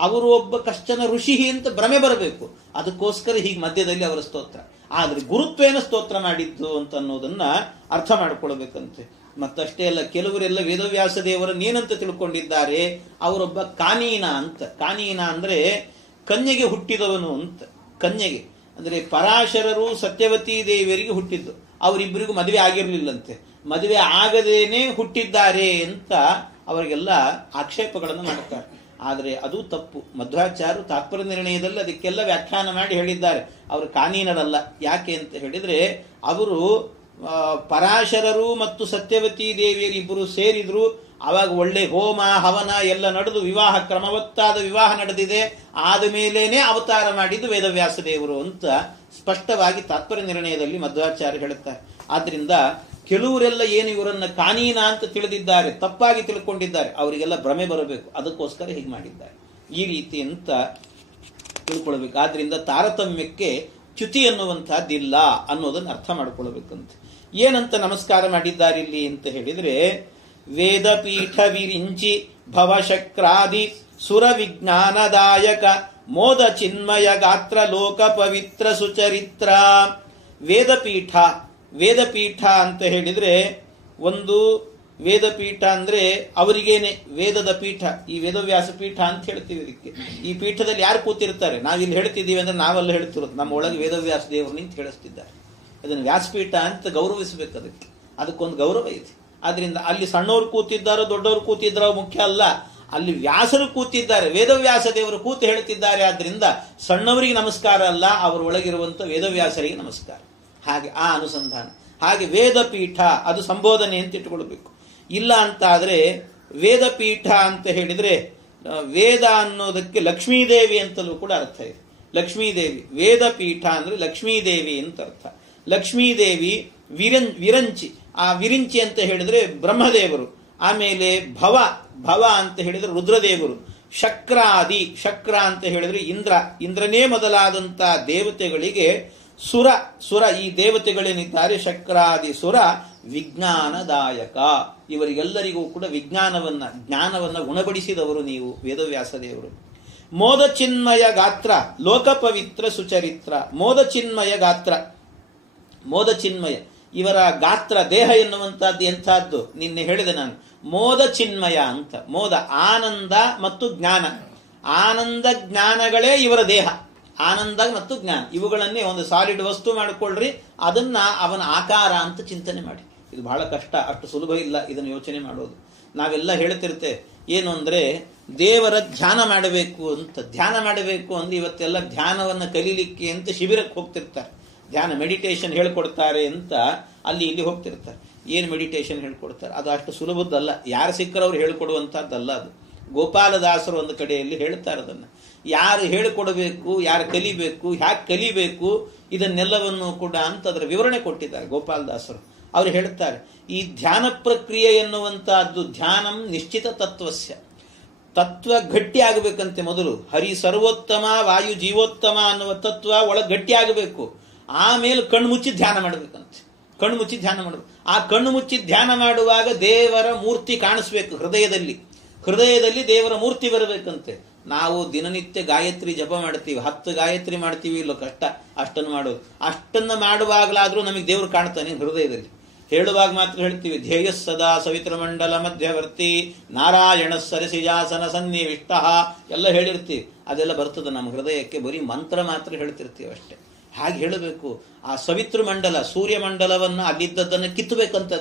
ಅವರು ಒಬ್ಬ ಕಶ್ಚನ ಋಷಿ ಅಂತ ಭ್ರಮೆ ಬರಬೇಕು, ಅದಕ್ಕೋಸ್ಕರ ಹೀಗೆ ಮಧ್ಯದಲ್ಲಿ ಅವರ ಸ್ತೋತ್ರ. ಆದ್ರೆ ಗುರುತ್ವೇನ ಸ್ತೋತ್ರ ಮಾಡಿದ್ದು ಅಂತ ಅನ್ನೋದನ್ನ ಅರ್ಥ ಮಾಡಿಕೊಳ್ಬೇಕಂತೆ. ಮತ್ತಷ್ಟೇ ಅಲ್ಲ, ಕೆಲವರೆಲ್ಲ ವೇದವ್ಯಾಸ ದೇವರನ್ನೇನಂತ ತಿಳ್ಕೊಂಡಿದ್ದಾರೆ, ಅವರೊಬ್ಬ ಕಾನೀನ ಅಂತ. ಕಾನೀನ ಅಂದ್ರೆ ಕನ್ಯೆಗೆ ಹುಟ್ಟಿದವನು ಅಂತ. ಕನ್ಯೆಗೆ ಅಂದ್ರೆ ಪರಾಶರರು ಸತ್ಯವತಿ ದೇವಿಯರಿಗೆ ಹುಟ್ಟಿದ್ದು, ಅವರಿಬ್ಬರಿಗೂ ಮದುವೆ ಆಗಿರ್ಲಿಲ್ಲಂತೆ. ಮದುವೆ ಆಗದೇನೆ ಹುಟ್ಟಿದ್ದಾರೆ ಅಂತ ಅವರಿಗೆಲ್ಲ ಆಕ್ಷೇಪಗಳನ್ನು ಮಾಡ್ತಾರೆ. ಆದರೆ ಅದು ತಪ್ಪು. ಮಧ್ವಾಚಾರ್ಯರು ತಾತ್ಪರ್ಯ ನಿರ್ಣಯದಲ್ಲಿ ಅದಕ್ಕೆಲ್ಲ ವ್ಯಾಖ್ಯಾನ ಮಾಡಿ ಹೇಳಿದ್ದಾರೆ, ಅವರು ಕಾನೀನರಲ್ಲ. ಯಾಕೆ ಅಂತ ಹೇಳಿದ್ರೆ, ಅವರು ಪರಾಶರರು ಮತ್ತು ಸತ್ಯವತಿ ದೇವಿಯರು ಇಬ್ಬರು ಸೇರಿದ್ರು. ಆವಾಗ ಒಳ್ಳೆ ಹೋಮ ಹವನ ಎಲ್ಲ ನಡೆದು ವಿವಾಹ, ಕ್ರಮವತ್ತಾದ ವಿವಾಹ ನಡೆದಿದೆ. ಆದ ಮೇಲೇನೆ ಅವತಾರ ಮಾಡಿದ್ದು ವೇದವ್ಯಾಸ ದೇವರು ಅಂತ ಸ್ಪಷ್ಟವಾಗಿ ತಾತ್ಪರ್ಯ ನಿರ್ಣಯದಲ್ಲಿ ಮಧ್ವಾಚಾರ್ಯ ಹೇಳುತ್ತಾರೆ. ಆದ್ರಿಂದ ಕೆಲವರೆಲ್ಲ ಏನು ಇವರನ್ನ ಕಾನೀನ ಅಂತ ತಿಳಿದಿದ್ದಾರೆ, ತಪ್ಪಾಗಿ ತಿಳ್ಕೊಂಡಿದ್ದಾರೆ, ಅವರಿಗೆಲ್ಲ ಭ್ರಮೆ ಬರಬೇಕು, ಅದಕ್ಕೋಸ್ಕರ ಹೀಗೆ ಮಾಡಿದ್ದಾರೆ. ಈ ರೀತಿ ಅಂತ ತಿಳ್ಕೊಳ್ಬೇಕು. ಆದ್ರಿಂದ ತಾರತಮ್ಯಕ್ಕೆ ಚ್ಯುತಿ ಅನ್ನುವಂತಹದ್ದಿಲ್ಲ ಅನ್ನೋದನ್ನು ಅರ್ಥ ಮಾಡ್ಕೊಳ್ಬೇಕಂತ. ಏನಂತ ನಮಸ್ಕಾರ ಮಾಡಿದ್ದಾರೆ ಇಲ್ಲಿ ಅಂತ ಹೇಳಿದ್ರೆ, ವೇದಪೀಠ ವಿರಿಂಚಿ ಭವಶಕ್ರಾದಿ ಸುರ ವಿಜ್ಞಾನದಾಯಕ ಮೋದ ಚಿನ್ಮಯ ಗಾತ್ರ ಲೋಕ ಪವಿತ್ರ ಸುಚರಿತ್ರ. ವೇದಪೀಠ, ವೇದಪೀಠ ಅಂತ ಹೇಳಿದ್ರೆ, ಒಂದು ವೇದಪೀಠ ಅಂದ್ರೆ ಅವರಿಗೇನೆ ವೇದದ ಪೀಠ, ಈ ವೇದವ್ಯಾಸ ಪೀಠ ಅಂತ ಹೇಳ್ತೀವಿ ಇದಕ್ಕೆ. ಈ ಪೀಠದಲ್ಲಿ ಯಾರು ಕೂತಿರ್ತಾರೆ, ನಾವಿಲ್ಲಿ ಹೇಳ್ತಿದ್ದೀವಿ ಅಂದ್ರೆ ನಾವೆಲ್ಲ ಹೇಳ್ತಿರೋದು, ನಮ್ಮ ಒಳಗೆ ವೇದವ್ಯಾಸ ದೇವರು ನಿಂತು ಹೇಳಿಸ್ತಿದ್ದಾರೆ. ಅದನ್ನು ವ್ಯಾಸಪೀಠ ಅಂತ ಗೌರವಿಸಬೇಕು. ಅದಕ್ಕೊಂದು ಗೌರವ ಇದೆ. ಆದ್ರಿಂದ ಅಲ್ಲಿ ಸಣ್ಣವರು ಕೂತಿದ್ದಾರೋ ದೊಡ್ಡವರು ಕೂತಿದ್ದಾರೋ ಮುಖ್ಯ ಅಲ್ಲ, ಅಲ್ಲಿ ವ್ಯಾಸರು ಕೂತಿದ್ದಾರೆ, ವೇದವ್ಯಾಸ ದೇವರು ಕೂತು ಹೇಳ್ತಿದ್ದಾರೆ. ಆದ್ರಿಂದ ಸಣ್ಣವರಿಗೆ ನಮಸ್ಕಾರ ಅಲ್ಲ, ಅವರ ಒಳಗಿರುವಂತ ವೇದವ್ಯಾಸರಿಗೆ ನಮಸ್ಕಾರ. ಹಾಗೆ ಆ ಅನುಸಂಧಾನ. ಹಾಗೆ ವೇದಪೀಠ ಅದು ಸಂಬೋಧನೆ ಅಂತ ಇಟ್ಕೊಳ್ಬೇಕು. ಇಲ್ಲ ಅಂತ ಆದ್ರೆ ವೇದಪೀಠ ಅಂತ ಹೇಳಿದ್ರೆ, ವೇದ ಅನ್ನೋದಕ್ಕೆ ಲಕ್ಷ್ಮೀದೇವಿ ಅಂತಲೂ ಕೂಡ ಅರ್ಥ ಇದೆ. ಲಕ್ಷ್ಮೀದೇವಿ, ವೇದಪೀಠ ಅಂದ್ರೆ ಲಕ್ಷ್ಮೀದೇವಿ ಅಂತ ಅರ್ಥ. ಲಕ್ಷ್ಮೀದೇವಿ ವಿರಂಚಿ, ಆ ವಿರಿಂಚಿ ಅಂತ ಹೇಳಿದ್ರೆ ಬ್ರಹ್ಮದೇವರು. ಆಮೇಲೆ ಭವ, ಭವ ಅಂತ ಹೇಳಿದ್ರೆ ರುದ್ರದೇವರು. ಶಕ್ರಾದಿ, ಶಕ್ರ ಅಂತ ಹೇಳಿದ್ರೆ ಇಂದ್ರ, ಇಂದ್ರನೇ ಮೊದಲಾದಂತ ದೇವತೆಗಳಿಗೆ ಸುರ, ಸುರ ಈ ದೇವತೆಗಳೇನಿದ್ದಾರೆ ಶಕ್ರಾದಿ ಸುರ ವಿಜ್ಞಾನದಾಯಕ, ಇವರಿಗೆಲ್ಲರಿಗೂ ಕೂಡ ವಿಜ್ಞಾನವನ್ನ, ಜ್ಞಾನವನ್ನ ಉಣಬಡಿಸಿದವರು ನೀವು ವೇದವ್ಯಾಸ ದೇವರು. ಮೋದ ಚಿನ್ಮಯ ಗಾತ್ರ ಲೋಕ ಪವಿತ್ರ ಸುಚರಿತ್ರ. ಮೋದ ಚಿನ್ಮಯ ಗಾತ್ರ, ಮೋದ ಚಿನ್ಮಯ ಇವರ ಗಾತ್ರ, ದೇಹ ಎನ್ನುವಂತಹದ್ದು ಎಂಥದ್ದು ನಿನ್ನೆ ಹೇಳಿದೆ ನಾನು, ಮೋದ ಚಿನ್ಮಯ ಅಂತ. ಮೋದ ಆನಂದ ಮತ್ತು ಜ್ಞಾನ, ಆನಂದ ಜ್ಞಾನಗಳೇ ಇವರ ದೇಹ. ಆನಂದ ಮತ್ತು ಜ್ಞಾನ ಇವುಗಳನ್ನೇ ಒಂದು ಸಾಲಿಡ್ ವಸ್ತು ಮಾಡಿಕೊಳ್ಳ್ರಿ, ಅದನ್ನ ಅವನ ಆಕಾರ ಅಂತ ಚಿಂತನೆ ಮಾಡಿ. ಇದು ಬಹಳ ಕಷ್ಟ, ಅಷ್ಟು ಸುಲಭ ಇಲ್ಲ ಇದನ್ನು ಯೋಚನೆ ಮಾಡೋದು. ನಾವೆಲ್ಲ ಹೇಳ್ತಿರ್ತೇವೆ ಏನು ಅಂದ್ರೆ ದೇವರ ಧ್ಯಾನ ಮಾಡಬೇಕು ಅಂತ. ಧ್ಯಾನ ಮಾಡಬೇಕು ಅಂದ್ರೆ ಇವತ್ತೆಲ್ಲ ಧ್ಯಾನವನ್ನ ಕಲೀಲಿಕ್ಕೆ ಅಂತ ಶಿಬಿರಕ್ಕೆ ಹೋಗ್ತಿರ್ತಾರೆ, ಧ್ಯಾನ ಮೆಡಿಟೇಷನ್ ಹೇಳ್ಕೊಡ್ತಾರೆ ಅಂತ ಅಲ್ಲಿ ಇಲ್ಲಿ ಹೋಗ್ತಿರ್ತಾರೆ. ಏನು ಮೆಡಿಟೇಷನ್ ಹೇಳ್ಕೊಡ್ತಾರೆ, ಅದು ಅಷ್ಟು ಸುಲಭದ್ದಲ್ಲ, ಯಾರು ಸಿಕ್ಕರವ್ರು ಹೇಳ್ಕೊಡುವಂತಹದ್ದಲ್ಲ ಅದು. ಗೋಪಾಲದಾಸರು ಒಂದು ಕಡೆಯಲ್ಲಿ ಹೇಳ್ತಾರೆ ಅದನ್ನು. ಯಾರು ಹೇಳಿಕೊಡಬೇಕು, ಯಾರು ಕಲಿಬೇಕು, ಹ್ಯಾಕ್ ಕಲಿಬೇಕು, ಇದನ್ನೆಲ್ಲವನ್ನು ಕೂಡ ಅಂತ ಅದರ ವಿವರಣೆ ಕೊಟ್ಟಿದ್ದಾರೆ ಗೋಪಾಲದಾಸರು. ಅವರು ಹೇಳ್ತಾರೆ, ಈ ಧ್ಯಾನ ಪ್ರಕ್ರಿಯೆ ಎನ್ನುವಂತಹದ್ದು ಧ್ಯಾನಂ ನಿಶ್ಚಿತ ತತ್ವಸ್ಯ, ತತ್ವ ಗಟ್ಟಿ ಆಗಬೇಕಂತೆ. ಮೊದಲು ಹರಿ ಸರ್ವೋತ್ತಮ ವಾಯು ಜೀವೋತ್ತಮ ಅನ್ನುವ ತತ್ವ ಒಳಗೆ ಗಟ್ಟಿ ಆಗಬೇಕು. ಆಮೇಲೆ ಕಣ್ಣು ಮುಚ್ಚಿ ಧ್ಯಾನ ಮಾಡಬೇಕಂತೆ. ಕಣ್ಣು ಮುಚ್ಚಿ ಧ್ಯಾನ ಮಾಡಬೇಕು. ಆ ಕಣ್ಣು ಮುಚ್ಚಿ ಧ್ಯಾನ ಮಾಡುವಾಗ ದೇವರ ಮೂರ್ತಿ ಕಾಣಿಸ್ಬೇಕು ಹೃದಯದಲ್ಲಿ. ಹೃದಯದಲ್ಲಿ ದೇವರ ಮೂರ್ತಿ ಬರಬೇಕಂತೆ. ನಾವು ದಿನನಿತ್ಯ ಗಾಯತ್ರಿ ಜಪ ಮಾಡ್ತೀವಿ, 10 ಗಾಯತ್ರಿ ಮಾಡ್ತೀವಿ, ಇಲ್ಲೋ ಕಷ್ಟ ಅಷ್ಟನ್ನು ಮಾಡೋದು. ಅಷ್ಟನ್ನ ಮಾಡುವಾಗಲಾದ್ರೂ ನಮಗೆ ದೇವರು ಕಾಣ್ತಾನೆ ಹೃದಯದಲ್ಲಿ. ಹೇಳುವಾಗ ಮಾತ್ರ ಹೇಳ್ತೀವಿ, ಧ್ಯೇಯ ಸದಾ ಸವಿತ್ರ ಮಂಡಲ ಮಧ್ಯವರ್ತಿ ನಾರಾಯಣ ಸರಸಿಜಾಸನ ಸನ್ನಿವಿಷ್ಟ ಎಲ್ಲ ಹೇಳಿರ್ತೀವಿ. ಅದೆಲ್ಲ ಬರ್ತದೆ ನಮ್ಮ ಹೃದಯಕ್ಕೆ, ಬರೀ ಮಂತ್ರ ಮಾತ್ರ ಹೇಳ್ತಿರ್ತೀವಿ ಅಷ್ಟೇ. ಹಾಗೆ ಹೇಳಬೇಕು. ಆ ಸವಿತೃ ಮಂಡಲ ಸೂರ್ಯ ಮಂಡಲವನ್ನ ಅಲ್ಲಿದ್ದದನ್ನು ಕಿತ್ತಬೇಕಂತ,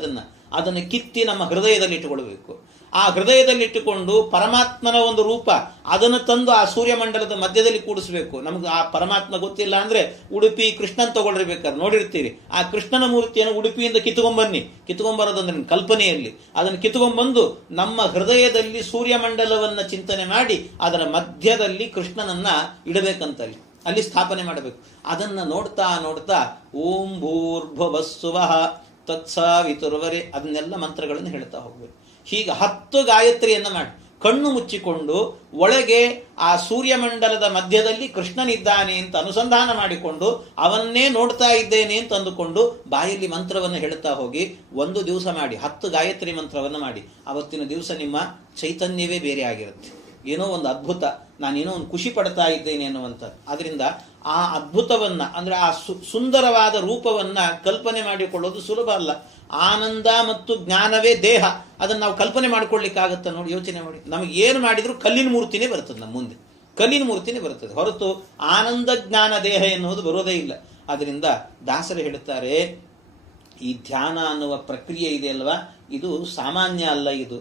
ಅದನ್ನು ಕಿತ್ತಿ ನಮ್ಮ ಹೃದಯದಲ್ಲಿ ಇಟ್ಟುಕೊಳ್ಬೇಕು. ಆ ಹೃದಯದಲ್ಲಿಟ್ಟುಕೊಂಡು ಪರಮಾತ್ಮನ ಒಂದು ರೂಪ ಅದನ್ನು ತಂದು ಆ ಸೂರ್ಯಮಂಡಲದ ಮಧ್ಯದಲ್ಲಿ ಕೂಡಿಸ್ಬೇಕು. ನಮ್ಗೆ ಆ ಪರಮಾತ್ಮ ಗೊತ್ತಿಲ್ಲ ಅಂದ್ರೆ ಉಡುಪಿ ಕೃಷ್ಣನ್ ತಗೊಳ್ಬೇಕಾದ್ರೆ ನೋಡಿರ್ತೀವಿ, ಆ ಕೃಷ್ಣನ ಮೂರ್ತಿಯನ್ನು ಉಡುಪಿಯಿಂದ ಕಿತ್ಕೊಂಬರೋದಂದ್ರೆ ಕಲ್ಪನೆಯಲ್ಲಿ ಅದನ್ನು ಕಿತ್ಕೊಂಡ್ಬಂದು ನಮ್ಮ ಹೃದಯದಲ್ಲಿ ಸೂರ್ಯಮಂಡಲವನ್ನ ಚಿಂತನೆ ಮಾಡಿ ಅದರ ಮಧ್ಯದಲ್ಲಿ ಕೃಷ್ಣನನ್ನ ಇಡಬೇಕಂತಲ್ಲಿ, ಅಲ್ಲಿ ಸ್ಥಾಪನೆ ಮಾಡಬೇಕು. ಅದನ್ನ ನೋಡ್ತಾ ನೋಡ್ತಾ ಓಂ ಭೂರ್ಭುವಸ್ಸುವಃ ತತ್ಸಾವಿತುರ್ವರೆ ಅದನ್ನೆಲ್ಲ ಮಂತ್ರಗಳನ್ನು ಹೇಳ್ತಾ ಹೋಗ್ಬೇಕು. ಹೀಗೆ 10 ಗಾಯತ್ರಿಯನ್ನ ಮಾಡಿ ಕಣ್ಣು ಮುಚ್ಚಿಕೊಂಡು ಒಳಗೆ ಆ ಸೂರ್ಯಮಂಡಲದ ಮಧ್ಯದಲ್ಲಿ ಕೃಷ್ಣನಿದ್ದಾನೆ ಅಂತ ಅನುಸಂಧಾನ ಮಾಡಿಕೊಂಡು ಅವನ್ನೇ ನೋಡ್ತಾ ಇದ್ದೇನೆ ಅಂತ ಅಂದುಕೊಂಡು ಬಾಯಲ್ಲಿ ಮಂತ್ರವನ್ನು ಹೇಳ್ತಾ ಹೋಗಿ 1 ದಿವಸ ಮಾಡಿ 10 ಗಾಯತ್ರಿ ಮಂತ್ರವನ್ನು ಮಾಡಿ. ಅವತ್ತಿನ ದಿವಸ ನಿಮ್ಮ ಚೈತನ್ಯವೇ ಬೇರೆ ಆಗಿರುತ್ತೆ. ಏನೋ ಒಂದು ಅದ್ಭುತ, ನಾನೇನೋ ಒಂದು ಖುಷಿ ಪಡ್ತಾ ಇದ್ದೇನೆ ಅನ್ನುವಂಥದ್ದು. ಅದರಿಂದ ಆ ಅದ್ಭುತವನ್ನ ಅಂದ್ರೆ ಆ ಸುಂದರವಾದ ರೂಪವನ್ನ ಕಲ್ಪನೆ ಮಾಡಿಕೊಳ್ಳೋದು ಸುಲಭ ಅಲ್ಲ. ಆನಂದ ಮತ್ತು ಜ್ಞಾನವೇ ದೇಹ, ಅದನ್ನ ನಾವು ಕಲ್ಪನೆ ಮಾಡ್ಕೊಳ್ಲಿಕ್ಕಾಗತ್ತ ನೋಡಿ? ಯೋಚನೆ ಮಾಡಿ. ನಮಗೆ ಏನು ಮಾಡಿದ್ರು ಕಲ್ಲಿನ ಮೂರ್ತಿನೇ ಬರ್ತದೆ, ನಮ್ಮ ಮುಂದೆ ಕಲ್ಲಿನ ಮೂರ್ತಿನೇ ಬರ್ತದೆ, ಹೊರತು ಆನಂದ ಜ್ಞಾನ ದೇಹ ಎನ್ನುವುದು ಬರೋದೇ ಇಲ್ಲ. ಅದರಿಂದ ದಾಸರು ಹೇಳುತ್ತಾರೆ, ಈ ಧ್ಯಾನ ಅನ್ನುವ ಪ್ರಕ್ರಿಯೆ ಇದೆ ಅಲ್ವಾ, ಇದು ಸಾಮಾನ್ಯ ಅಲ್ಲ. ಇದು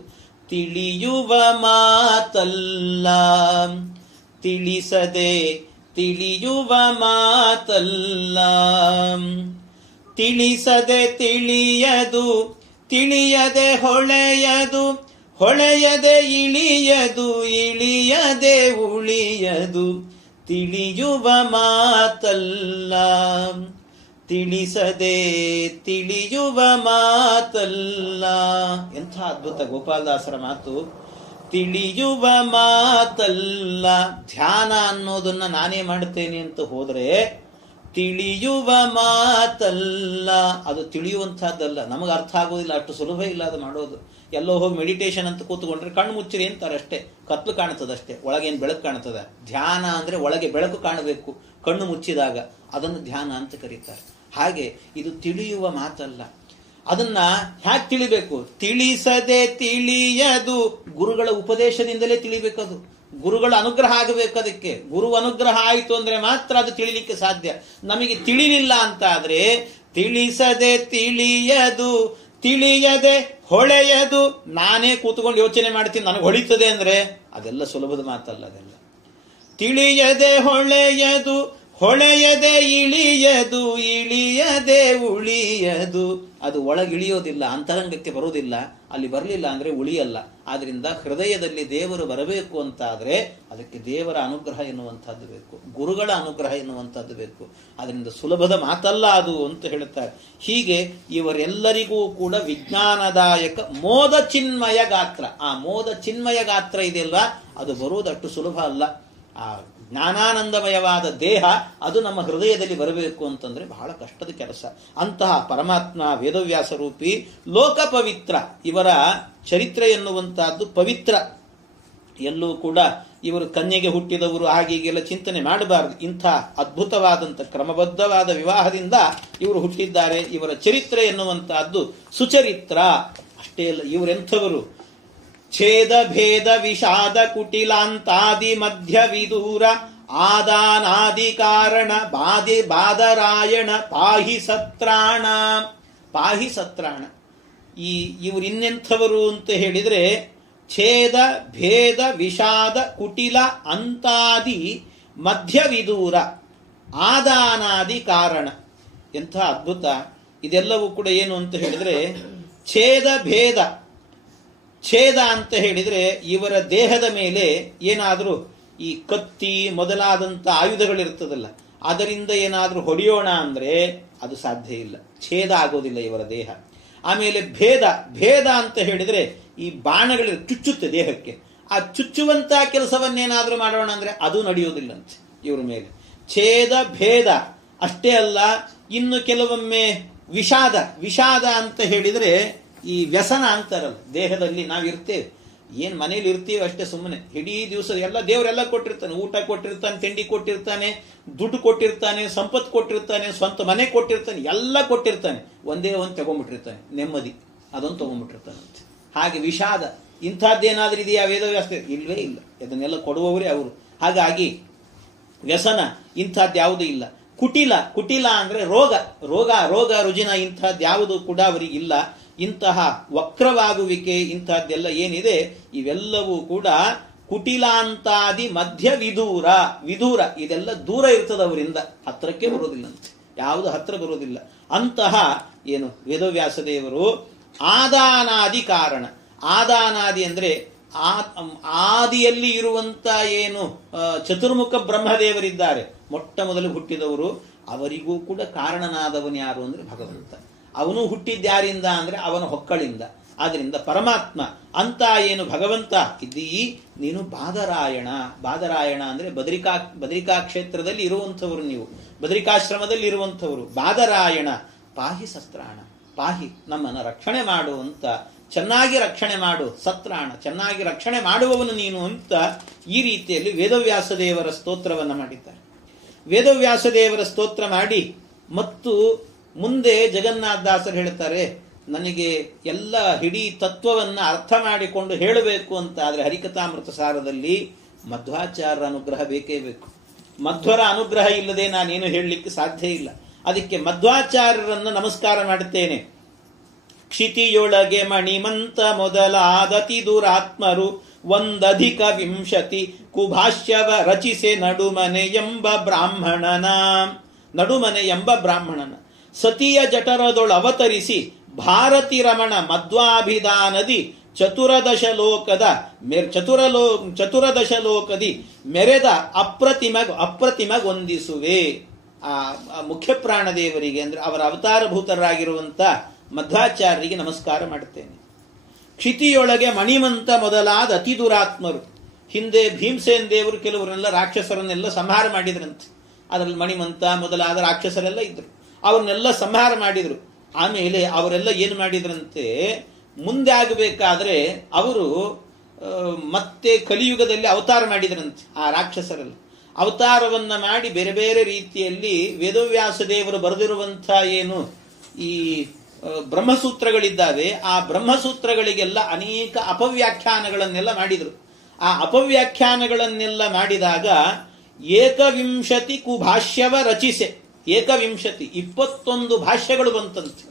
ತಿಳಿಯುವ ಮಾತಲ್ಲ, ತಿಳಿಸದೆ ತಿಳಿಯುವ ಮಾತಲ್ಲ, ತಿಳಿಸದೆ ತಿಳಿಯದು, ತಿಳಿಯದೆ ಹೊಳೆಯದು, ಹೊಳೆಯದೆ ಇಳಿಯದು, ಇಳಿಯದೆ ಉಳಿಯದು, ತಿಳಿಯುವ ಮಾತಲ್ಲ, ತಿಳಿಸದೆ ತಿಳಿಯುವ ಮಾತಲ್ಲ. ಎಂಥ ಅದ್ಭುತ ಗೋಪಾಲದಾಸರ ಮಾತು. ತಿಳಿಯುವ ಮಾತಲ್ಲ. ಧ್ಯಾನ ಅನ್ನೋದನ್ನ ನಾನೇ ಮಾಡ್ತೇನೆ ಅಂತ ಹೋದ್ರೆ ತಿಳಿಯುವ ಮಾತಲ್ಲ, ಅದು ತಿಳಿಯುವಂತಹದ್ದಲ್ಲ. ನಮಗೆ ಅರ್ಥ ಆಗೋದಿಲ್ಲ, ಅಷ್ಟು ಸುಲಭ ಇಲ್ಲ ಅದು ಮಾಡೋದು. ಎಲ್ಲೋ ಹೋಗಿ ಮೆಡಿಟೇಷನ್ ಅಂತ ಕೂತ್ಕೊಂಡ್ರೆ ಕಣ್ಣು ಮುಚ್ಚಿರಿ ಅಂತಾರೆ ಅಷ್ಟೇ, ಕತ್ಲು ಕಾಣ್ತದಷ್ಟೇ, ಒಳಗೇನು ಬೆಳಕು ಕಾಣ್ತದ. ಧ್ಯಾನ ಅಂದ್ರೆ ಒಳಗೆ ಬೆಳಕು ಕಾಣಬೇಕು ಕಣ್ಣು ಮುಚ್ಚಿದಾಗ, ಅದನ್ನು ಧ್ಯಾನ ಅಂತ ಕರೀತಾರೆ. ಹಾಗೆ ಇದು ತಿಳಿಯುವ ಮಾತಲ್ಲ. ಅದನ್ನ ಹ್ಯಾಕ್ ತಿಳಿಬೇಕು? ತಿಳಿಸದೆ ತಿಳಿಯದು. ಗುರುಗಳ ಉಪದೇಶದಿಂದಲೇ ತಿಳಿಬೇಕದು, ಗುರುಗಳ ಅನುಗ್ರಹ ಆಗಬೇಕು. ಅದಕ್ಕೆ ಗುರು ಅನುಗ್ರಹ ಆಯಿತು ಅಂದ್ರೆ ಮಾತ್ರ ಅದು ತಿಳಿಲಿಕ್ಕೆ ಸಾಧ್ಯ. ನಮಗೆ ತಿಳಿಲಿಲ್ಲ ಅಂತ ಆದ್ರೆ ತಿಳಿಸದೆ ತಿಳಿಯದು, ತಿಳಿಯದೆ ಹೊಳೆಯದು. ನಾನೇ ಕೂತ್ಕೊಂಡು ಯೋಚನೆ ಮಾಡ್ತೀನಿ ನನಗೆ ಹೊಳಿತದೆ ಅಂದ್ರೆ ಅದೆಲ್ಲ ಸುಲಭದ ಮಾತಲ್ಲ. ಅದೆಲ್ಲ ತಿಳಿಯದೆ ಹೊಳೆಯದು, ಹೊಳೆಯದೆ ಇಳಿಯದು, ಇಳಿಯದೆ ಉಳಿಯದು. ಅದು ಒಳಗಿಳಿಯೋದಿಲ್ಲ, ಅಂತರಂಗಕ್ಕೆ ಬರುವುದಿಲ್ಲ. ಅಲ್ಲಿ ಬರಲಿಲ್ಲ ಅಂದ್ರೆ ಉಳಿಯಲ್ಲ. ಆದ್ರಿಂದ ಹೃದಯದಲ್ಲಿ ದೇವರು ಬರಬೇಕು ಅಂತಾದ್ರೆ ಅದಕ್ಕೆ ದೇವರ ಅನುಗ್ರಹ ಎನ್ನುವಂಥದ್ದು ಬೇಕು, ಗುರುಗಳ ಅನುಗ್ರಹ ಎನ್ನುವಂಥದ್ದು ಬೇಕು. ಅದರಿಂದ ಸುಲಭದ ಮಾತಲ್ಲ ಅದು ಅಂತ ಹೇಳುತ್ತಾರೆ. ಹೀಗೆ ಇವರೆಲ್ಲರಿಗೂ ಕೂಡ ವಿಜ್ಞಾನದಾಯಕ ಮೋದ ಚಿನ್ಮಯ ಗಾತ್ರ. ಆ ಮೋದ ಚಿನ್ಮಯ ಗಾತ್ರ ಇದೆಯಲ್ವಾ, ಅದು ಬರುವುದಷ್ಟು ಸುಲಭ ಅಲ್ಲ. ಆ ಜ್ಞಾನಾನಂದಮಯವಾದ ದೇಹ ಅದು ನಮ್ಮ ಹೃದಯದಲ್ಲಿ ಬರಬೇಕು ಅಂತಂದ್ರೆ ಬಹಳ ಕಷ್ಟದ ಕೆಲಸ. ಅಂತಹ ಪರಮಾತ್ಮ ವೇದವ್ಯಾಸ ರೂಪಿ ಲೋಕ ಪವಿತ್ರ. ಇವರ ಚರಿತ್ರೆ ಎನ್ನುವಂತಹದ್ದು ಪವಿತ್ರ. ಎಲ್ಲೂ ಕೂಡ ಇವರು ಕನ್ಯೆಗೆ ಹುಟ್ಟಿದವರು ಹಾಗೀಗೆಲ್ಲ ಚಿಂತನೆ ಮಾಡಬಾರದು. ಇಂಥ ಅದ್ಭುತವಾದಂಥ ಕ್ರಮಬದ್ಧವಾದ ವಿವಾಹದಿಂದ ಇವರು ಹುಟ್ಟಿದ್ದಾರೆ. ಇವರ ಚರಿತ್ರೆ ಎನ್ನುವಂತಹದ್ದು ಸುಚರಿತ್ರ. ಅಷ್ಟೇ ಅಲ್ಲ, ಇವರೆಂಥವರು? ಛೇದ ಭೇದ ವಿಷಾದ ಕುಟಿಲಾಂತಾದಿ ಮಧ್ಯ ವಿದೂರ ಆದಾನಾದಿ ಕಾರಣ ಬಾದರಾಯಣ ಪಾಹಿ ಸತ್ರಾಣ. ಪಾಹಿ ಸತ್ರಾಣ. ಇವರಿನ್ನೆಂಥವರು ಅಂತ ಹೇಳಿದ್ರೆ, ಛೇದ ಭೇದ ವಿಷಾದ ಕುಟಿಲ ಅಂತಾದಿ ಮಧ್ಯ ವಿದೂರ ಆದಾನಾದಿ ಕಾರಣ. ಎಂಥ ಅದ್ಭುತ! ಇದೆಲ್ಲವೂ ಕೂಡ ಏನು ಅಂತ ಹೇಳಿದ್ರೆ, ಛೇದ ಭೇದ. ಛೇದ ಅಂತ ಹೇಳಿದ್ರೆ ಇವರ ದೇಹದ ಮೇಲೆ ಏನಾದರೂ ಈ ಕತ್ತಿ ಮೊದಲಾದಂಥ ಆಯುಧಗಳಿರ್ತದಲ್ಲ, ಅದರಿಂದ ಏನಾದರೂ ಹೊಡೆಯೋಣ ಅಂದ್ರೆ ಅದು ಸಾಧ್ಯ ಇಲ್ಲ, ಛೇದ ಆಗೋದಿಲ್ಲ ಇವರ ದೇಹ. ಆಮೇಲೆ ಭೇದ. ಭೇದ ಅಂತ ಹೇಳಿದ್ರೆ ಈ ಬಾಣಗಳು ಚುಚ್ಚುತ್ತೆ ದೇಹಕ್ಕೆ. ಆ ಚುಚ್ಚುವಂತ ಕೆಲಸವನ್ನೇನಾದ್ರೂ ಮಾಡೋಣ ಅಂದ್ರೆ ಅದು ನಡೆಯೋದಿಲ್ಲ ಅಂತ ಇವ್ರ ಮೇಲೆ. ಛೇದ ಭೇದ ಅಷ್ಟೇ ಅಲ್ಲ, ಇನ್ನು ಕೆಲವೊಮ್ಮೆ ವಿಷಾದ. ವಿಷಾದ ಅಂತ ಹೇಳಿದ್ರೆ ಈ ವ್ಯಸನ ಅಂತಾರಲ್ಲ, ದೇಹದಲ್ಲಿ ನಾವಿರ್ತೇವೆ, ಏನ್ ಮನೇಲಿ ಇರ್ತೀವಿ ಅಷ್ಟೇ, ಸುಮ್ಮನೆ ಇಡೀ ದಿವಸ ಎಲ್ಲ ದೇವರೆಲ್ಲ ಕೊಟ್ಟಿರ್ತಾನೆ, ಊಟ ಕೊಟ್ಟಿರ್ತಾನೆ, ತಿಂಡಿ ಕೊಟ್ಟಿರ್ತಾನೆ, ದುಡ್ಡು ಕೊಟ್ಟಿರ್ತಾನೆ, ಸಂಪತ್ತು ಕೊಟ್ಟಿರ್ತಾನೆ, ಸ್ವಂತ ಮನೆ ಕೊಟ್ಟಿರ್ತಾನೆ, ಎಲ್ಲ ಕೊಟ್ಟಿರ್ತಾನೆ. ಒಂದೇ ಒಂದು ತಗೊಂಡ್ಬಿಟ್ಟಿರ್ತಾನೆ, ನೆಮ್ಮದಿ, ಅದೊಂದು ತಗೊಂಡ್ಬಿಟ್ಟಿರ್ತಾನಂತೆ. ಹಾಗೆ ವಿಷಾದ ಇಂಥದ್ದೇನಾದ್ರೂ ಇದೆಯಾ ವೇದವ್ಯಾಸ? ಇಲ್ವೇ ಇಲ್ಲ. ಇದನ್ನೆಲ್ಲ ಕೊಡುವವರೇ ಅವರು. ಹಾಗಾಗಿ ವ್ಯಸನ ಇಂಥದ್ಯಾವುದೂ ಇಲ್ಲ. ಕುಟಿಲ. ಕುಟಿಲ ಅಂದ್ರೆ ರೋಗ. ರೋಗ ರುಜಿನ ಇಂಥದ್ಯಾವುದು ಕೂಡ ಅವರಿಗಿಲ್ಲ. ಇಂತಹ ವಕ್ರವಾಗುವಿಕೆ ಇಂಥದ್ದೆಲ್ಲ ಏನಿದೆ ಇವೆಲ್ಲವೂ ಕೂಡ ಕುಟಿಲಾಂತಾದಿ ಮಧ್ಯ ವಿದೂರ. ವಿದೂರ ಇದೆಲ್ಲ ದೂರ ಇರ್ತದೆ ಅವರಿಂದ, ಹತ್ರಕ್ಕೆ ಬರೋದಿಲ್ಲಂತೆ, ಯಾವುದು ಹತ್ರ ಬರೋದಿಲ್ಲ. ಅಂತಹ ಏನು ವೇದವ್ಯಾಸ ದೇವರು ಆದಾನಾದಿ ಕಾರಣ. ಆದಾನಾದಿ ಅಂದ್ರೆ ಆದಿಯಲ್ಲಿ ಇರುವಂತ ಏನು ಚತುರ್ಮುಖ ಬ್ರಹ್ಮದೇವರಿದ್ದಾರೆ, ಮೊಟ್ಟ ಮೊದಲು ಹುಟ್ಟಿದವರು, ಅವರಿಗೂ ಕೂಡ ಕಾರಣನಾದವನು ಯಾರು ಅಂದ್ರೆ ಭಗವಂತ. ಅವನು ಹುಟ್ಟಿದ್ಯಾರಿಂದ ಅಂದ್ರೆ ಅವನ ಹೊಕ್ಕಳಿಂದ. ಆದ್ರಿಂದ ಪರಮಾತ್ಮ ಅಂತ ಏನು ಭಗವಂತ ಇದ್ದೀ ನೀನು ಬಾದರಾಯಣ. ಬಾದರಾಯಣ ಅಂದ್ರೆ ಬದರಿಕಾ ಕ್ಷೇತ್ರದಲ್ಲಿ ಇರುವಂಥವರು, ನೀವು ಬದರಿಕಾಶ್ರಮದಲ್ಲಿ ಇರುವಂಥವರು. ಬಾದರಾಯಣ ಪಾಹಿ ಸತ್ರಾಣ. ಪಾಹಿ ನಮ್ಮನ್ನು ರಕ್ಷಣೆ ಮಾಡುವಂತ ಚೆನ್ನಾಗಿ ರಕ್ಷಣೆ ಮಾಡು, ಸತ್ರಾಣ, ಚೆನ್ನಾಗಿ ರಕ್ಷಣೆ ಮಾಡುವವನು ನೀನು ಅಂತ ಈ ರೀತಿಯಲ್ಲಿ ವೇದವ್ಯಾಸ ದೇವರ ಸ್ತೋತ್ರವನ್ನು ಮಾಡಿದ್ದಾರೆ. ವೇದವ್ಯಾಸ ದೇವರ ಸ್ತೋತ್ರ ಮಾಡಿ ಮತ್ತು ಮುಂದೆ ಜಗನ್ನಾಥದಾಸರು ಹೇಳ್ತಾರೆ, ನನಗೆ ಎಲ್ಲ ಇಡೀ ತತ್ವವನ್ನ ಅರ್ಥ ಮಾಡಿಕೊಂಡು ಹೇಳಬೇಕು ಅಂತ ಆದರೆ ಹರಿಕಥಾಮೃತ ಸಾರದಲ್ಲಿ ಮಧ್ವಾಚಾರ್ಯರ ಅನುಗ್ರಹ ಬೇಕೇ ಬೇಕು. ಮಧ್ವರ ಅನುಗ್ರಹ ಇಲ್ಲದೆ ನಾನೇನು ಹೇಳಲಿಕ್ಕೆ ಸಾಧ್ಯ ಇಲ್ಲ. ಅದಕ್ಕೆ ಮಧ್ವಾಚಾರ್ಯರನ್ನು ನಮಸ್ಕಾರ ಮಾಡುತ್ತೇನೆ. ಕ್ಷಿತಿಯೊಳಗೆ ಮಣಿಮಂತ ಮೊದಲಾದತಿ ದುರಾತ್ಮರು ಒಂದಧಿಕ 20 ಕುಭಾಷ್ಯವ ರಚಿಸೆ ನಡುಮನೆ ಎಂಬ ಬ್ರಾಹ್ಮಣನ ಸತಿಯ ಜಠರದೊಳು ಅವತರಿಸಿ ಭಾರತಿ ರಮಣ ಮಧ್ವಾಭಿಧಾನದಿ ಚತುರದಶ ಲೋಕದಿ ಮೆರೆದ ಅಪ್ರತಿಮಗೊಂದಿಸುವೆ. ಆ ಮುಖ್ಯ ಪ್ರಾಣದೇವರಿಗೆ ಅಂದ್ರೆ ಅವರ ಅವತಾರಭೂತರಾಗಿರುವಂತ ಮಧ್ವಾಚಾರ್ಯರಿಗೆ ನಮಸ್ಕಾರ ಮಾಡುತ್ತೇನೆ. ಕ್ಷಿತಿಯೊಳಗೆ ಮಣಿಮಂತ ಮೊದಲಾದ ಅತಿ ದುರಾತ್ಮರು, ಹಿಂದೆ ಭೀಮಸೇನ್ ದೇವರು ಕೆಲವರನ್ನೆಲ್ಲ ರಾಕ್ಷಸರನ್ನೆಲ್ಲ ಸಂಹಾರ ಮಾಡಿದ್ರಂತೆ. ಅದರಲ್ಲಿ ಮಣಿಮಂತ ಮೊದಲಾದ ರಾಕ್ಷಸರೆಲ್ಲ ಇದ್ರು, ಅವ್ರನ್ನೆಲ್ಲ ಸಂಹಾರ ಮಾಡಿದ್ರು. ಆಮೇಲೆ ಅವರೆಲ್ಲ ಏನು ಮಾಡಿದ್ರಂತೆ, ಮುಂದೆ ಆಗಬೇಕಾದ್ರೆ ಅವರು ಮತ್ತೆ ಕಲಿಯುಗದಲ್ಲಿ ಅವತಾರ ಮಾಡಿದ್ರಂತೆ. ಆ ರಾಕ್ಷಸರೆಲ್ಲ ಅವತಾರವನ್ನ ಮಾಡಿ ಬೇರೆ ಬೇರೆ ರೀತಿಯಲ್ಲಿ ವೇದವ್ಯಾಸ ದೇವರು ಬರೆದಿರುವಂತಹ ಏನು ಈ ಬ್ರಹ್ಮಸೂತ್ರಗಳಿದ್ದಾವೆ, ಆ ಬ್ರಹ್ಮಸೂತ್ರಗಳಿಗೆಲ್ಲ ಅನೇಕ ಅಪವ್ಯಾಖ್ಯಾನಗಳನ್ನೆಲ್ಲ ಮಾಡಿದರು. ಆ ಅಪವ್ಯಾಖ್ಯಾನಗಳನ್ನೆಲ್ಲ ಮಾಡಿದಾಗ 21 ಕುಭಾಷ್ಯವ ರಚಿಸೆ, 21 ಭಾಷ್ಯಗಳು ಬಂತಂತೆ.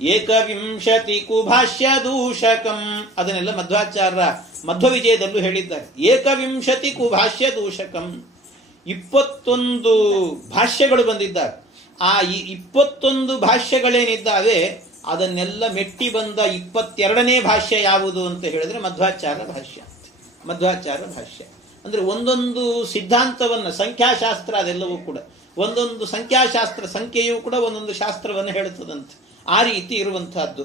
21 ಕುಭಾಷ್ಯ ದೂಷಕಂ, ಅದನ್ನೆಲ್ಲ ಮಧ್ವಾಚಾರ್ಯ ಮಧ್ವವಿಜಯದಲ್ಲೂ ಹೇಳಿದ್ದಾರೆ. 21 ಕುಭಾಷ್ಯ ದೂಷಕಂ, 21 ಭಾಷ್ಯಗಳು ಬಂದಿದ್ದಾರೆ. ಆ 21 ಭಾಷ್ಯಗಳೇನಿದ್ದಾವೆ ಅದನ್ನೆಲ್ಲ ಮೆಟ್ಟಿ ಬಂದ 22ನೇ ಭಾಷ್ಯ ಯಾವುದು ಅಂತ ಹೇಳಿದ್ರೆ ಮಧ್ವಾಚಾರ್ಯ ಭಾಷ್ಯ. ಅಂದ್ರೆ ಒಂದೊಂದು ಸಿದ್ಧಾಂತವನ್ನ, ಸಂಖ್ಯಾಶಾಸ್ತ್ರ ಅದೆಲ್ಲವೂ ಕೂಡ ಒಂದೊಂದು ಸಂಖ್ಯಾಶಾಸ್ತ್ರ, ಸಂಖ್ಯೆಯೂ ಕೂಡ ಒಂದೊಂದು ಶಾಸ್ತ್ರವನ್ನು ಹೇಳುತ್ತದಂತೆ. ಆ ರೀತಿ ಇರುವಂತಹದ್ದು.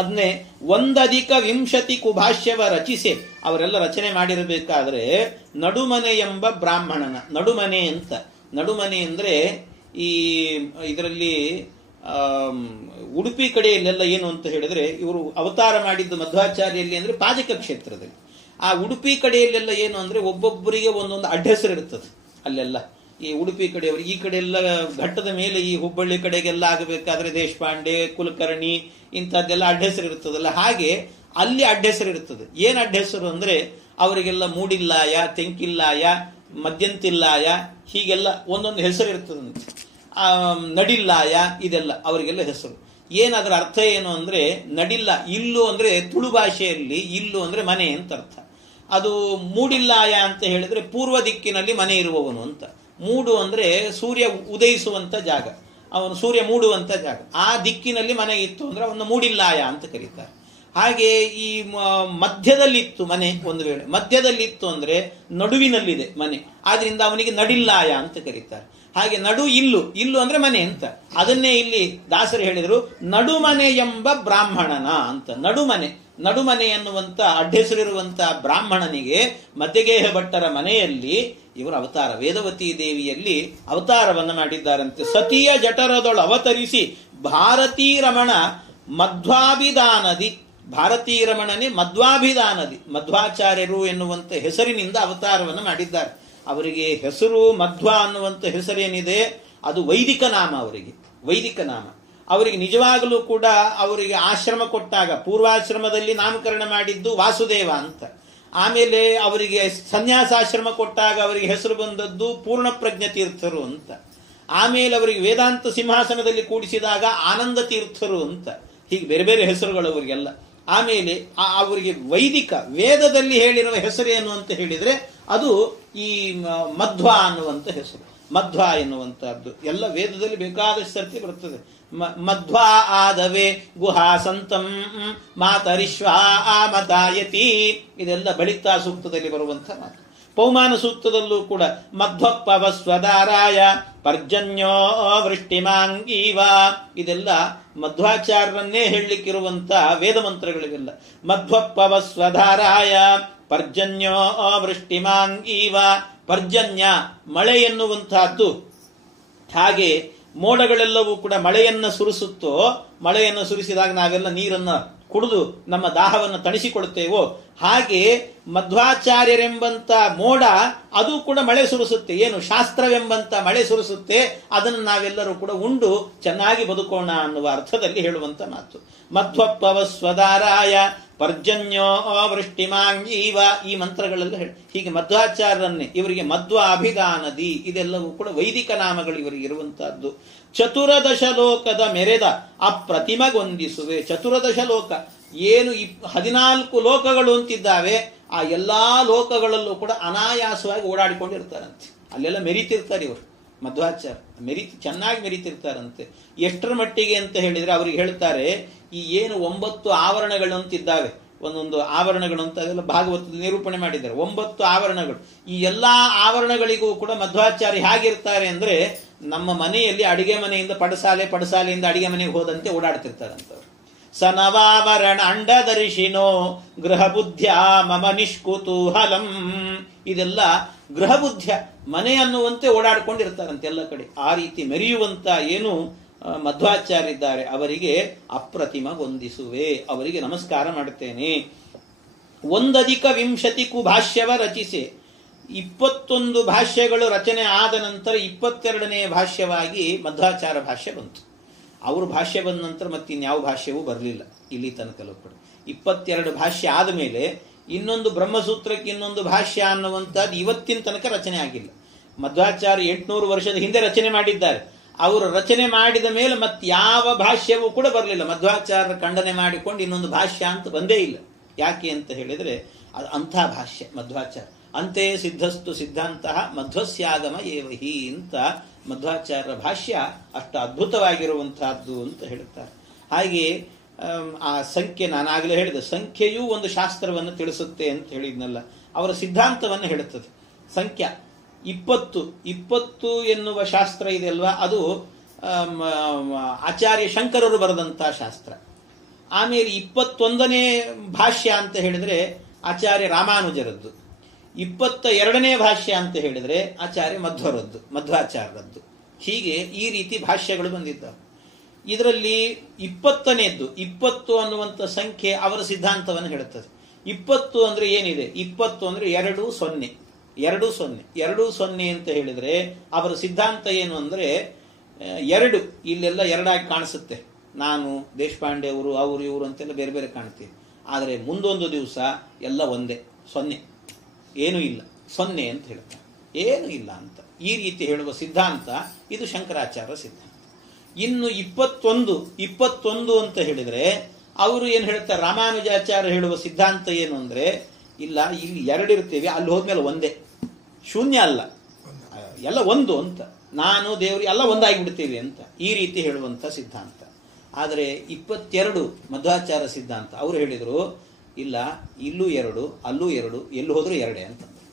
ಅದನ್ನೇ 1 ಕುಭಾಷ್ಯವ ರಚಿಸೆ, ಅವರೆಲ್ಲ ರಚನೆ ಮಾಡಿರಬೇಕಾದ್ರೆ ನಡುಮನೆ ಎಂಬ ಬ್ರಾಹ್ಮಣನ, ನಡುಮನೆ ಅಂತ, ನಡುಮನೆ ಅಂದ್ರೆ ಈ ಇದರಲ್ಲಿ ಉಡುಪಿ ಕಡೆಯಲ್ಲೆಲ್ಲ ಏನು ಅಂತ ಹೇಳಿದ್ರೆ, ಇವರು ಅವತಾರ ಮಾಡಿದ್ದು ಮಧ್ವಾಚಾರ್ಯಲ್ಲಿ ಅಂದ್ರೆ ಪಾಜಕ ಕ್ಷೇತ್ರದಲ್ಲಿ. ಆ ಉಡುಪಿ ಕಡೆಯಲ್ಲೆಲ್ಲ ಏನು ಅಂದ್ರೆ ಒಬ್ಬೊಬ್ಬರಿಗೆ ಒಂದೊಂದು ಅಡ್ಡೆಸರು ಇರ್ತದೆ. ಅಲ್ಲೆಲ್ಲ ಈ ಉಡುಪಿ ಕಡೆಯವರು, ಈ ಕಡೆ ಎಲ್ಲ ಘಟ್ಟದ ಮೇಲೆ ಈ ಹುಬ್ಬಳ್ಳಿ ಕಡೆಗೆಲ್ಲ ಆಗಬೇಕಾದ್ರೆ ದೇಶಪಾಂಡೆ, ಕುಲಕರ್ಣಿ ಇಂಥದ್ದೆಲ್ಲ ಅಡ್ಡೆಸರು ಇರ್ತದಲ್ಲ, ಹಾಗೆ ಅಲ್ಲಿ ಅಡ್ಡೆಸರು ಇರ್ತದೆ. ಏನ್ ಅಡ್ಡೆಸರು ಅಂದ್ರೆ ಅವರಿಗೆಲ್ಲ ಮೂಡಿಲ್ಲಾಯ, ತೆಂಕಿಲ್ಲಾಯ, ಮದ್ಯಂತಿಲ್ಲಾಯ, ಹೀಗೆಲ್ಲ ಒಂದೊಂದು ಹೆಸರು ಇರ್ತದಂತೆ. ನಡಿಲ್ಲಾಯ, ಇದೆಲ್ಲ ಅವರಿಗೆಲ್ಲ ಹೆಸರು. ಏನದರ ಅರ್ಥ ಏನು ಅಂದ್ರೆ, ನಡಿಲ್ಲ, ಇಲ್ಲು ಅಂದ್ರೆ ತುಳು ಭಾಷೆಯಲ್ಲಿ ಇಲ್ಲು ಅಂದ್ರೆ ಮನೆ ಅಂತ ಅರ್ಥ. ಅದು ಮೂಡಿಲ್ಲಾಯ ಅಂತ ಹೇಳಿದ್ರೆ ಪೂರ್ವ ದಿಕ್ಕಿನಲ್ಲಿ ಮನೆ ಇರುವವನು ಅಂತ. ಮೂಡು ಅಂದ್ರೆ ಸೂರ್ಯ ಉದಯಿಸುವಂತ ಜಾಗ, ಅವನು ಸೂರ್ಯ ಮೂಡುವಂತ ಜಾಗ, ಆ ದಿಕ್ಕಿನಲ್ಲಿ ಮನೆ ಇತ್ತು ಅಂದ್ರೆ ಅವನು ಮೂಡಿಲ್ಲಾಯ ಅಂತ ಕರೀತಾರೆ. ಹಾಗೆ ಈ ಮಧ್ಯದಲ್ಲಿತ್ತು ಮನೆ, ಒಂದು ವೇಳೆ ಮಧ್ಯದಲ್ಲಿತ್ತು ಅಂದ್ರೆ ನಡುವಿನಲ್ಲಿದೆ ಮನೆ, ಆದ್ರಿಂದ ಅವನಿಗೆ ನಡಿಲ್ಲಾಯ ಅಂತ ಕರೀತಾರೆ. ಹಾಗೆ ಇಲ್ಲು ಅಂದ್ರೆ ಮನೆ ಅಂತ. ಅದನ್ನೇ ಇಲ್ಲಿ ದಾಸರು ಹೇಳಿದ್ರು, ನಡುಮನೆ ಎಂಬ ಬ್ರಾಹ್ಮಣನ ಅಂತ. ನಡುಮನೆ ಎನ್ನುವಂತ ಅಡ್ಡೆಸರಿರುವಂತ ಬ್ರಾಹ್ಮಣನಿಗೆ ಮಧ್ಯಗೇಹ ಭಟ್ಟರ ಮನೆಯಲ್ಲಿ ಇವರು ಅವತಾರ, ವೇದವತಿ ದೇವಿಯಲ್ಲಿ ಅವತಾರವನ್ನ ಮಾಡಿದ್ದಾರಂತೆ. ಸತಿಯ ಜಠರದೊಳು ಅವತರಿಸಿ ಭಾರತೀ ರಮಣ ಮಧ್ವಾಭಿಧಾನದಿ, ಭಾರತೀ ರಮಣನೇ ಮಧ್ವಾಭಿಧಾನದಿ, ಮಧ್ವಾಚಾರ್ಯರು ಎನ್ನುವಂತ ಹೆಸರಿನಿಂದ ಅವತಾರವನ್ನು ಮಾಡಿದ್ದಾರೆ. ಅವರಿಗೆ ಹೆಸರು ಮಧ್ವ ಅನ್ನುವಂಥ ಹೆಸರೇನಿದೆ ಅದು ವೈದಿಕ ನಾಮ, ಅವರಿಗೆ ವೈದಿಕ ನಾಮ. ಅವರಿಗೆ ನಿಜವಾಗಲೂ ಕೂಡ ಅವರಿಗೆ ಆಶ್ರಮ ಕೊಟ್ಟಾಗ ಪೂರ್ವಾಶ್ರಮದಲ್ಲಿ ನಾಮಕರಣ ಮಾಡಿದ್ದು ವಾಸುದೇವ ಅಂತ. ಆಮೇಲೆ ಅವರಿಗೆ ಸನ್ಯಾಸಾಶ್ರಮ ಕೊಟ್ಟಾಗ ಅವರಿಗೆ ಹೆಸರು ಬಂದದ್ದು ಪೂರ್ಣ ಪ್ರಜ್ಞ ತೀರ್ಥರು ಅಂತ. ಆಮೇಲೆ ಅವರಿಗೆ ವೇದಾಂತ ಸಿಂಹಾಸನದಲ್ಲಿ ಕೂಡಿಸಿದಾಗ ಆನಂದ ತೀರ್ಥರು ಅಂತ. ಹೀಗೆ ಬೇರೆ ಬೇರೆ ಹೆಸರುಗಳು ಅವರಿಗೆಲ್ಲ. ಆಮೇಲೆ ಅವರಿಗೆ ವೈದಿಕ ವೇದದಲ್ಲಿ ಹೇಳಿರುವ ಹೆಸರೇನು ಅಂತ ಹೇಳಿದ್ರೆ ಅದು ಈ ಮಧ್ವ ಅನ್ನುವಂಥ ಹೆಸರು. ಮಧ್ವ ಎನ್ನುವಂತಹದ್ದು ಎಲ್ಲ ವೇದದಲ್ಲಿ ಬೇಕಾದಷ್ಟು ಸರ್ತಿ ಬರುತ್ತದೆ. ಮಧ್ವ ಆದವೇ ಗುಹಾ ಸಂತಂ ಮಾತರಿಶ್ವಾ ಮತಾಯತಿ, ಇದೆಲ್ಲ ಬಳಿತಾ ಸೂಕ್ತದಲ್ಲಿ ಬರುವಂತಹ ಮಾತು. ಪೌಮಾನ ಸೂಕ್ತದಲ್ಲೂ ಕೂಡ ಮಧ್ವಪ್ಪವ ಸ್ವದಾರಾಯ ಪರ್ಜನ್ಯೋ ವೃಷ್ಟಿಮಾಂಗೀವ, ಇದೆಲ್ಲ ಮಧ್ವಾಚಾರ್ಯರನ್ನೇ ಹೇಳಲಿಕ್ಕಿರುವಂತ ವೇದ ಮಂತ್ರಗಳಿವೆಲ್ಲ. ಮಧ್ವಪ್ಪವ ಸ್ವಧಾರಾಯ ಪರ್ಜನ್ಯೋ ವೃಷ್ಟಿಮಾಂಗೀವ, ಪರ್ಜನ್ಯ ಮಳೆ ಎನ್ನುವಂತಹದ್ದು. ಹಾಗೆ ಮೋಡಗಳೆಲ್ಲವೂ ಕೂಡ ಮಳೆಯನ್ನ ಸುರಿಸುತ್ತೋ, ಮಳೆಯನ್ನು ಸುರಿಸಿದಾಗ ನಾವೆಲ್ಲ ನೀರನ್ನ ಕುಡಿದು ನಮ್ಮ ದಾಹವನ್ನು ತಣಿಸಿಕೊಳ್ತೇವೋ ಹಾಗೆ ಮಧ್ವಾಚಾರ್ಯರೆಂಬಂತ ಮೋಡ ಅದು ಕೂಡ ಮಳೆ ಸುರಿಸುತ್ತೆ. ಏನು ಶಾಸ್ತ್ರವೆಂಬಂತ ಮಳೆ ಸುರಿಸುತ್ತೆ, ಅದನ್ನು ನಾವೆಲ್ಲರೂ ಕೂಡ ಉಂಡು ಚೆನ್ನಾಗಿ ಬದುಕೋಣ ಅನ್ನುವ ಅರ್ಥದಲ್ಲಿ ಹೇಳುವಂತ ಮಾತು. ಮಧ್ವಪ್ಪವ ಸ್ವದಾರಾಯ ಪರ್ಜನ್ಯೋ ವೃಷ್ಟಿಮಾಂಗೀವ, ಈ ಮಂತ್ರಗಳೆಲ್ಲ ಹೀಗೆ ಮಧ್ವಾಚಾರ್ಯರನ್ನೇ, ಇವರಿಗೆ ಮಧ್ವ ಅಭಿಧಾನದಿ, ಇದೆಲ್ಲವೂ ಕೂಡ ವೈದಿಕ ನಾಮಗಳು ಇವರಿಗೆ ಇರುವಂತಹದ್ದು. ಚತುರದಶ ಲೋಕದ ಮೆರೆದ ಅಪ್ರತಿಮಗೊಂದಿಸುವೆ. ಚತುರದಶ ಲೋಕ ಏನು 14 ಲೋಕಗಳು ಅಂತಿದ್ದಾವೆ, ಆ ಎಲ್ಲಾ ಲೋಕಗಳಲ್ಲೂ ಕೂಡ ಅನಾಯಾಸವಾಗಿ ಓಡಾಡಿಕೊಂಡಿರ್ತಾರಂತೆ. ಅಲ್ಲೆಲ್ಲ ಮೆರಿತಿರ್ತಾರೆ ಇವರು ಮಧ್ವಾಚಾರ್ಯ, ಚೆನ್ನಾಗಿ ಮೆರಿತಿರ್ತಾರಂತೆ. ಎಷ್ಟರ ಮಟ್ಟಿಗೆ ಅಂತ ಹೇಳಿದ್ರೆ ಅವ್ರಿಗೆ ಹೇಳ್ತಾರೆ, ಈ ಏನು 9 ಆವರಣಗಳು ಅಂತಿದ್ದಾವೆ, ಒಂದೊಂದು ಆವರಣಗಳು ಅಂತ ಅದೆಲ್ಲ ಭಾಗವತದ ನಿರೂಪಣೆ ಮಾಡಿದ್ದಾರೆ. 9 ಆವರಣಗಳು. ಈ ಎಲ್ಲಾ ಆವರಣಗಳಿಗೂ ಕೂಡ ಮಧ್ವಾಚಾರ್ಯ ಹೇಗಿರ್ತಾರೆ ಅಂದ್ರೆ, ನಮ್ಮ ಮನೆಯಲ್ಲಿ ಅಡಿಗೆ ಮನೆಯಿಂದ ಪಡಸಾಲೆಯಿಂದ ಅಡಿಗೆ ಮನೆಗೆ ಹೋದಂತೆ ಓಡಾಡ್ತಿರ್ತಾರಂತವ್ರು. ಸನವಾವರಣ ಅಂಡದರ್ಶಿನೋ ಗೃಹ ಬುದ್ಧ್ಯ ಮಮ ನಿಷ್ಕುತೂಹಲಂ, ಇದೆಲ್ಲ ಗೃಹ ಬುದ್ಧ್ಯ, ಮನೆ ಅನ್ನುವಂತೆ ಓಡಾಡ್ಕೊಂಡಿರ್ತಾರಂತೆ ಎಲ್ಲ ಕಡೆ. ಆ ರೀತಿ ಮೆರೆಯುವಂತ ಏನು ಮಧ್ವಾಚಾರ್ಯರಿದ್ದಾರೆ, ಅವರಿಗೆ ಅಪ್ರತಿಮ ವಂದಿಸುವೆ, ಅವರಿಗೆ ನಮಸ್ಕಾರ ಮಾಡುತ್ತೇನೆ. 1+20 ಭಾಷ್ಯವ ರಚಿಸಿ, 21 ಭಾಷ್ಯಗಳು ರಚನೆ ಆದ ನಂತರ 22ನೇ ಭಾಷ್ಯವಾಗಿ ಮಧ್ವಾಚಾರ್ಯ ಭಾಷ್ಯ ಬಂತು. ಅವರು ಭಾಷ್ಯ ಬಂದ ನಂತರ ಮತ್ತಿನ್ಯಾವ ಭಾಷ್ಯವೂ ಬರಲಿಲ್ಲ ಇಲ್ಲಿ ತನಕಲೂ ಕೂಡ. 22 ಭಾಷ್ಯ ಆದ ಮೇಲೆ ಇನ್ನೊಂದು ಬ್ರಹ್ಮಸೂತ್ರಕ್ಕೆ ಇನ್ನೊಂದು ಭಾಷ್ಯ ಅನ್ನುವಂಥದ್ದು ಇವತ್ತಿನ ತನಕ ರಚನೆ ಆಗಿಲ್ಲ. ಮಧ್ವಾಚಾರ್ಯ 800 ವರ್ಷದ ಹಿಂದೆ ರಚನೆ ಮಾಡಿದ್ದಾರೆ. ಅವರು ರಚನೆ ಮಾಡಿದ ಮೇಲೆ ಯಾವ ಭಾಷ್ಯವೂ ಕೂಡ ಬರಲಿಲ್ಲ. ಮಧ್ವಾಚಾರ್ಯರ ಖಂಡನೆ ಮಾಡಿಕೊಂಡು ಇನ್ನೊಂದು ಭಾಷ್ಯ ಅಂತ ಬಂದೇ ಇಲ್ಲ. ಯಾಕೆ ಅಂತ ಹೇಳಿದ್ರೆ ಅದು ಅಂಥ ಭಾಷ್ಯ ಮಧ್ವಾಚಾರ್ಯ. ಅಂತೆ ಸಿದ್ಧಸ್ತು ಸಿದ್ಧಾಂತ ಮಧ್ವಸ್ಯಾಗಮ ಏವಹಿ ಅಂತ ಮಧ್ವಾಚಾರ್ಯರ ಭಾಷ್ಯ ಅಷ್ಟು ಅದ್ಭುತವಾಗಿರುವಂತಹದ್ದು ಅಂತ ಹೇಳುತ್ತಾರೆ. ಹಾಗೆ ಆ ಸಂಖ್ಯೆ, ನಾನಾಗಲೇ ಹೇಳಿದೆ, ಸಂಖ್ಯೆಯೂ ಒಂದು ಶಾಸ್ತ್ರವನ್ನು ತಿಳಿಸುತ್ತೆ ಅಂತ ಹೇಳಿದ್ನಲ್ಲ, ಅವರ ಸಿದ್ಧಾಂತವನ್ನು ಹೇಳುತ್ತದೆ. ಸಂಖ್ಯಾ 20 ಎನ್ನುವ ಶಾಸ್ತ್ರ ಇದೆಯಲ್ವಾ, ಅದು ಆಚಾರ್ಯ ಶಂಕರರು ಬರೆದಂತಹ ಶಾಸ್ತ್ರ. ಆಮೇಲೆ 21ನೇ ಭಾಷ್ಯ ಅಂತ ಹೇಳಿದ್ರೆ ಆಚಾರ್ಯ ರಾಮಾನುಜರದ್ದು. 22ನೇ ಭಾಷ್ಯ ಅಂತ ಹೇಳಿದ್ರೆ ಆಚಾರ್ಯ ಮಧ್ವಾಚಾರ್ಯರದ್ದು. ಹೀಗೆ ಈ ರೀತಿ ಭಾಷ್ಯಗಳು ಬಂದಿದ್ದಾವೆ. ಇದರಲ್ಲಿ 20 ಅನ್ನುವಂಥ ಸಂಖ್ಯೆ ಅವರ ಸಿದ್ಧಾಂತವನ್ನು ಹೇಳುತ್ತದೆ. 20 ಅಂದ್ರೆ ಏನಿದೆ? 20 ಅಂದ್ರೆ 2-0 ಅಂತ ಹೇಳಿದ್ರೆ ಅವರ ಸಿದ್ಧಾಂತ ಏನು ಅಂದ್ರೆ, 2 ಇಲ್ಲೆಲ್ಲ 2 ಆಗಿ ಕಾಣಿಸುತ್ತೆ. ನಾನು, ದೇಶಪಾಂಡೆ ಅವರು, ಅವರು, ಇವರು ಅಂತೆಲ್ಲ ಬೇರೆ ಬೇರೆ ಕಾಣ್ತೀವಿ. ಆದರೆ ಮುಂದೊಂದು ದಿವಸ ಎಲ್ಲ ಒಂದೇ, 0 ಏನೂ ಇಲ್ಲ, 0 ಅಂತ ಹೇಳ್ತಾರೆ, ಏನೂ ಇಲ್ಲ ಅಂತ. ಈ ರೀತಿ ಹೇಳುವ ಸಿದ್ಧಾಂತ ಇದು ಶಂಕರಾಚಾರ್ಯ ಸಿದ್ಧಾಂತ. ಇನ್ನು 21 ಅಂತ ಹೇಳಿದ್ರೆ ಅವರು ಏನು ಹೇಳ್ತಾರೆ, ರಾಮಾನುಜಾಚಾರ್ಯ ಹೇಳುವ ಸಿದ್ಧಾಂತ ಏನು ಅಂದ್ರೆ, ಇಲ್ಲ ಇಲ್ಲಿ 2 ಇರ್ತೇವೆ, ಅಲ್ಲಿ ಹೋದ್ಮೇಲೆ ಒಂದೇ, ಶೂನ್ಯ ಅಲ್ಲ, ಎಲ್ಲ ಒಂದು ಅಂತ, ನಾನು ದೇವರು ಎಲ್ಲ ಒಂದಾಗಿಬಿಡ್ತೇವೆ ಅಂತ, ಈ ರೀತಿ ಹೇಳುವಂತ ಸಿದ್ಧಾಂತ. ಆದರೆ 22 ಮಧ್ವಾಚಾರ್ಯ ಸಿದ್ಧಾಂತ ಅವರು ಹೇಳಿದರು, ಇಲ್ಲ ಇಲ್ಲೂ 2, ಅಲ್ಲೂ 2, ಎಲ್ಲಿ ಹೋದ್ರೂ 2 ಅಂತಂದ್ರೆ.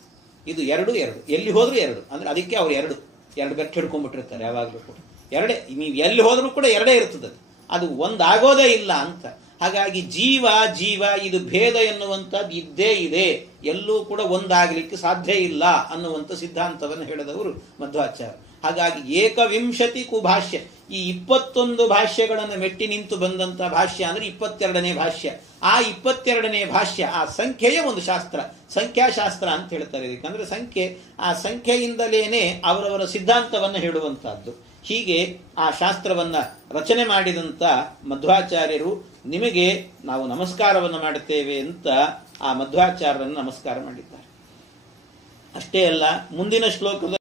ಇದು 2 ಎಲ್ಲಿ ಹೋದ್ರೂ 2 ಅಂದ್ರೆ ಅದಕ್ಕೆ ಅವ್ರು 2 ಬೆಟ್ಟು ಹಿಡ್ಕೊಂಡ್ಬಿಟ್ಟಿರ್ತಾರೆ ಯಾವಾಗಲೂ ಕೂಡ. 2 ನೀವು ಎಲ್ಲಿ ಹೋದ್ರೂ ಕೂಡ 2 ಇರ್ತದೆ, ಅದು ಒಂದಾಗೋದೇ ಇಲ್ಲ ಅಂತ. ಹಾಗಾಗಿ ಜೀವ ಇದು ಭೇದ ಎನ್ನುವಂಥದ್ದು ಇದ್ದೇ ಇದೆ, ಎಲ್ಲೂ ಕೂಡ ಒಂದಾಗಲಿಕ್ಕೆ ಸಾಧ್ಯ ಇಲ್ಲ ಅನ್ನುವಂಥ ಸಿದ್ಧಾಂತವನ್ನು ಹೇಳಿದವರು ಮಧ್ವಾಚಾರ್ಯ. ಹಾಗಾಗಿ 21 ಭಾಷ್ಯ, ಈ 21 ಭಾಷ್ಯಗಳನ್ನು ಮೆಟ್ಟಿ ನಿಂತು ಬಂದಂತ ಭಾಷ್ಯ ಅಂದ್ರೆ 22ನೇ ಭಾಷ್ಯ. ಆ 22ನೇ ಭಾಷ್ಯ ಆ ಸಂಖ್ಯೆಯ ಒಂದು ಶಾಸ್ತ್ರ, ಸಂಖ್ಯಾಶಾಸ್ತ್ರ ಅಂತ ಹೇಳ್ತಾರೆ. ಇದಕ್ಕಂದ್ರೆ ಸಂಖ್ಯೆ, ಆ ಸಂಖ್ಯೆಯಿಂದಲೇನೆ ಅವರವರ ಸಿದ್ಧಾಂತವನ್ನು ಹೇಳುವಂತಹದ್ದು. ಹೀಗೆ ಆ ಶಾಸ್ತ್ರವನ್ನ ರಚನೆ ಮಾಡಿದಂತ ಮಧ್ವಾಚಾರ್ಯರು, ನಿಮಗೆ ನಾವು ನಮಸ್ಕಾರವನ್ನು ಮಾಡುತ್ತೇವೆ ಅಂತ ಆ ಮಧ್ವಾಚಾರ್ಯರನ್ನು ನಮಸ್ಕಾರ ಮಾಡಿದ್ದಾರೆ. ಅಷ್ಟೇ ಅಲ್ಲ, ಮುಂದಿನ ಶ್ಲೋಕದಲ್ಲಿ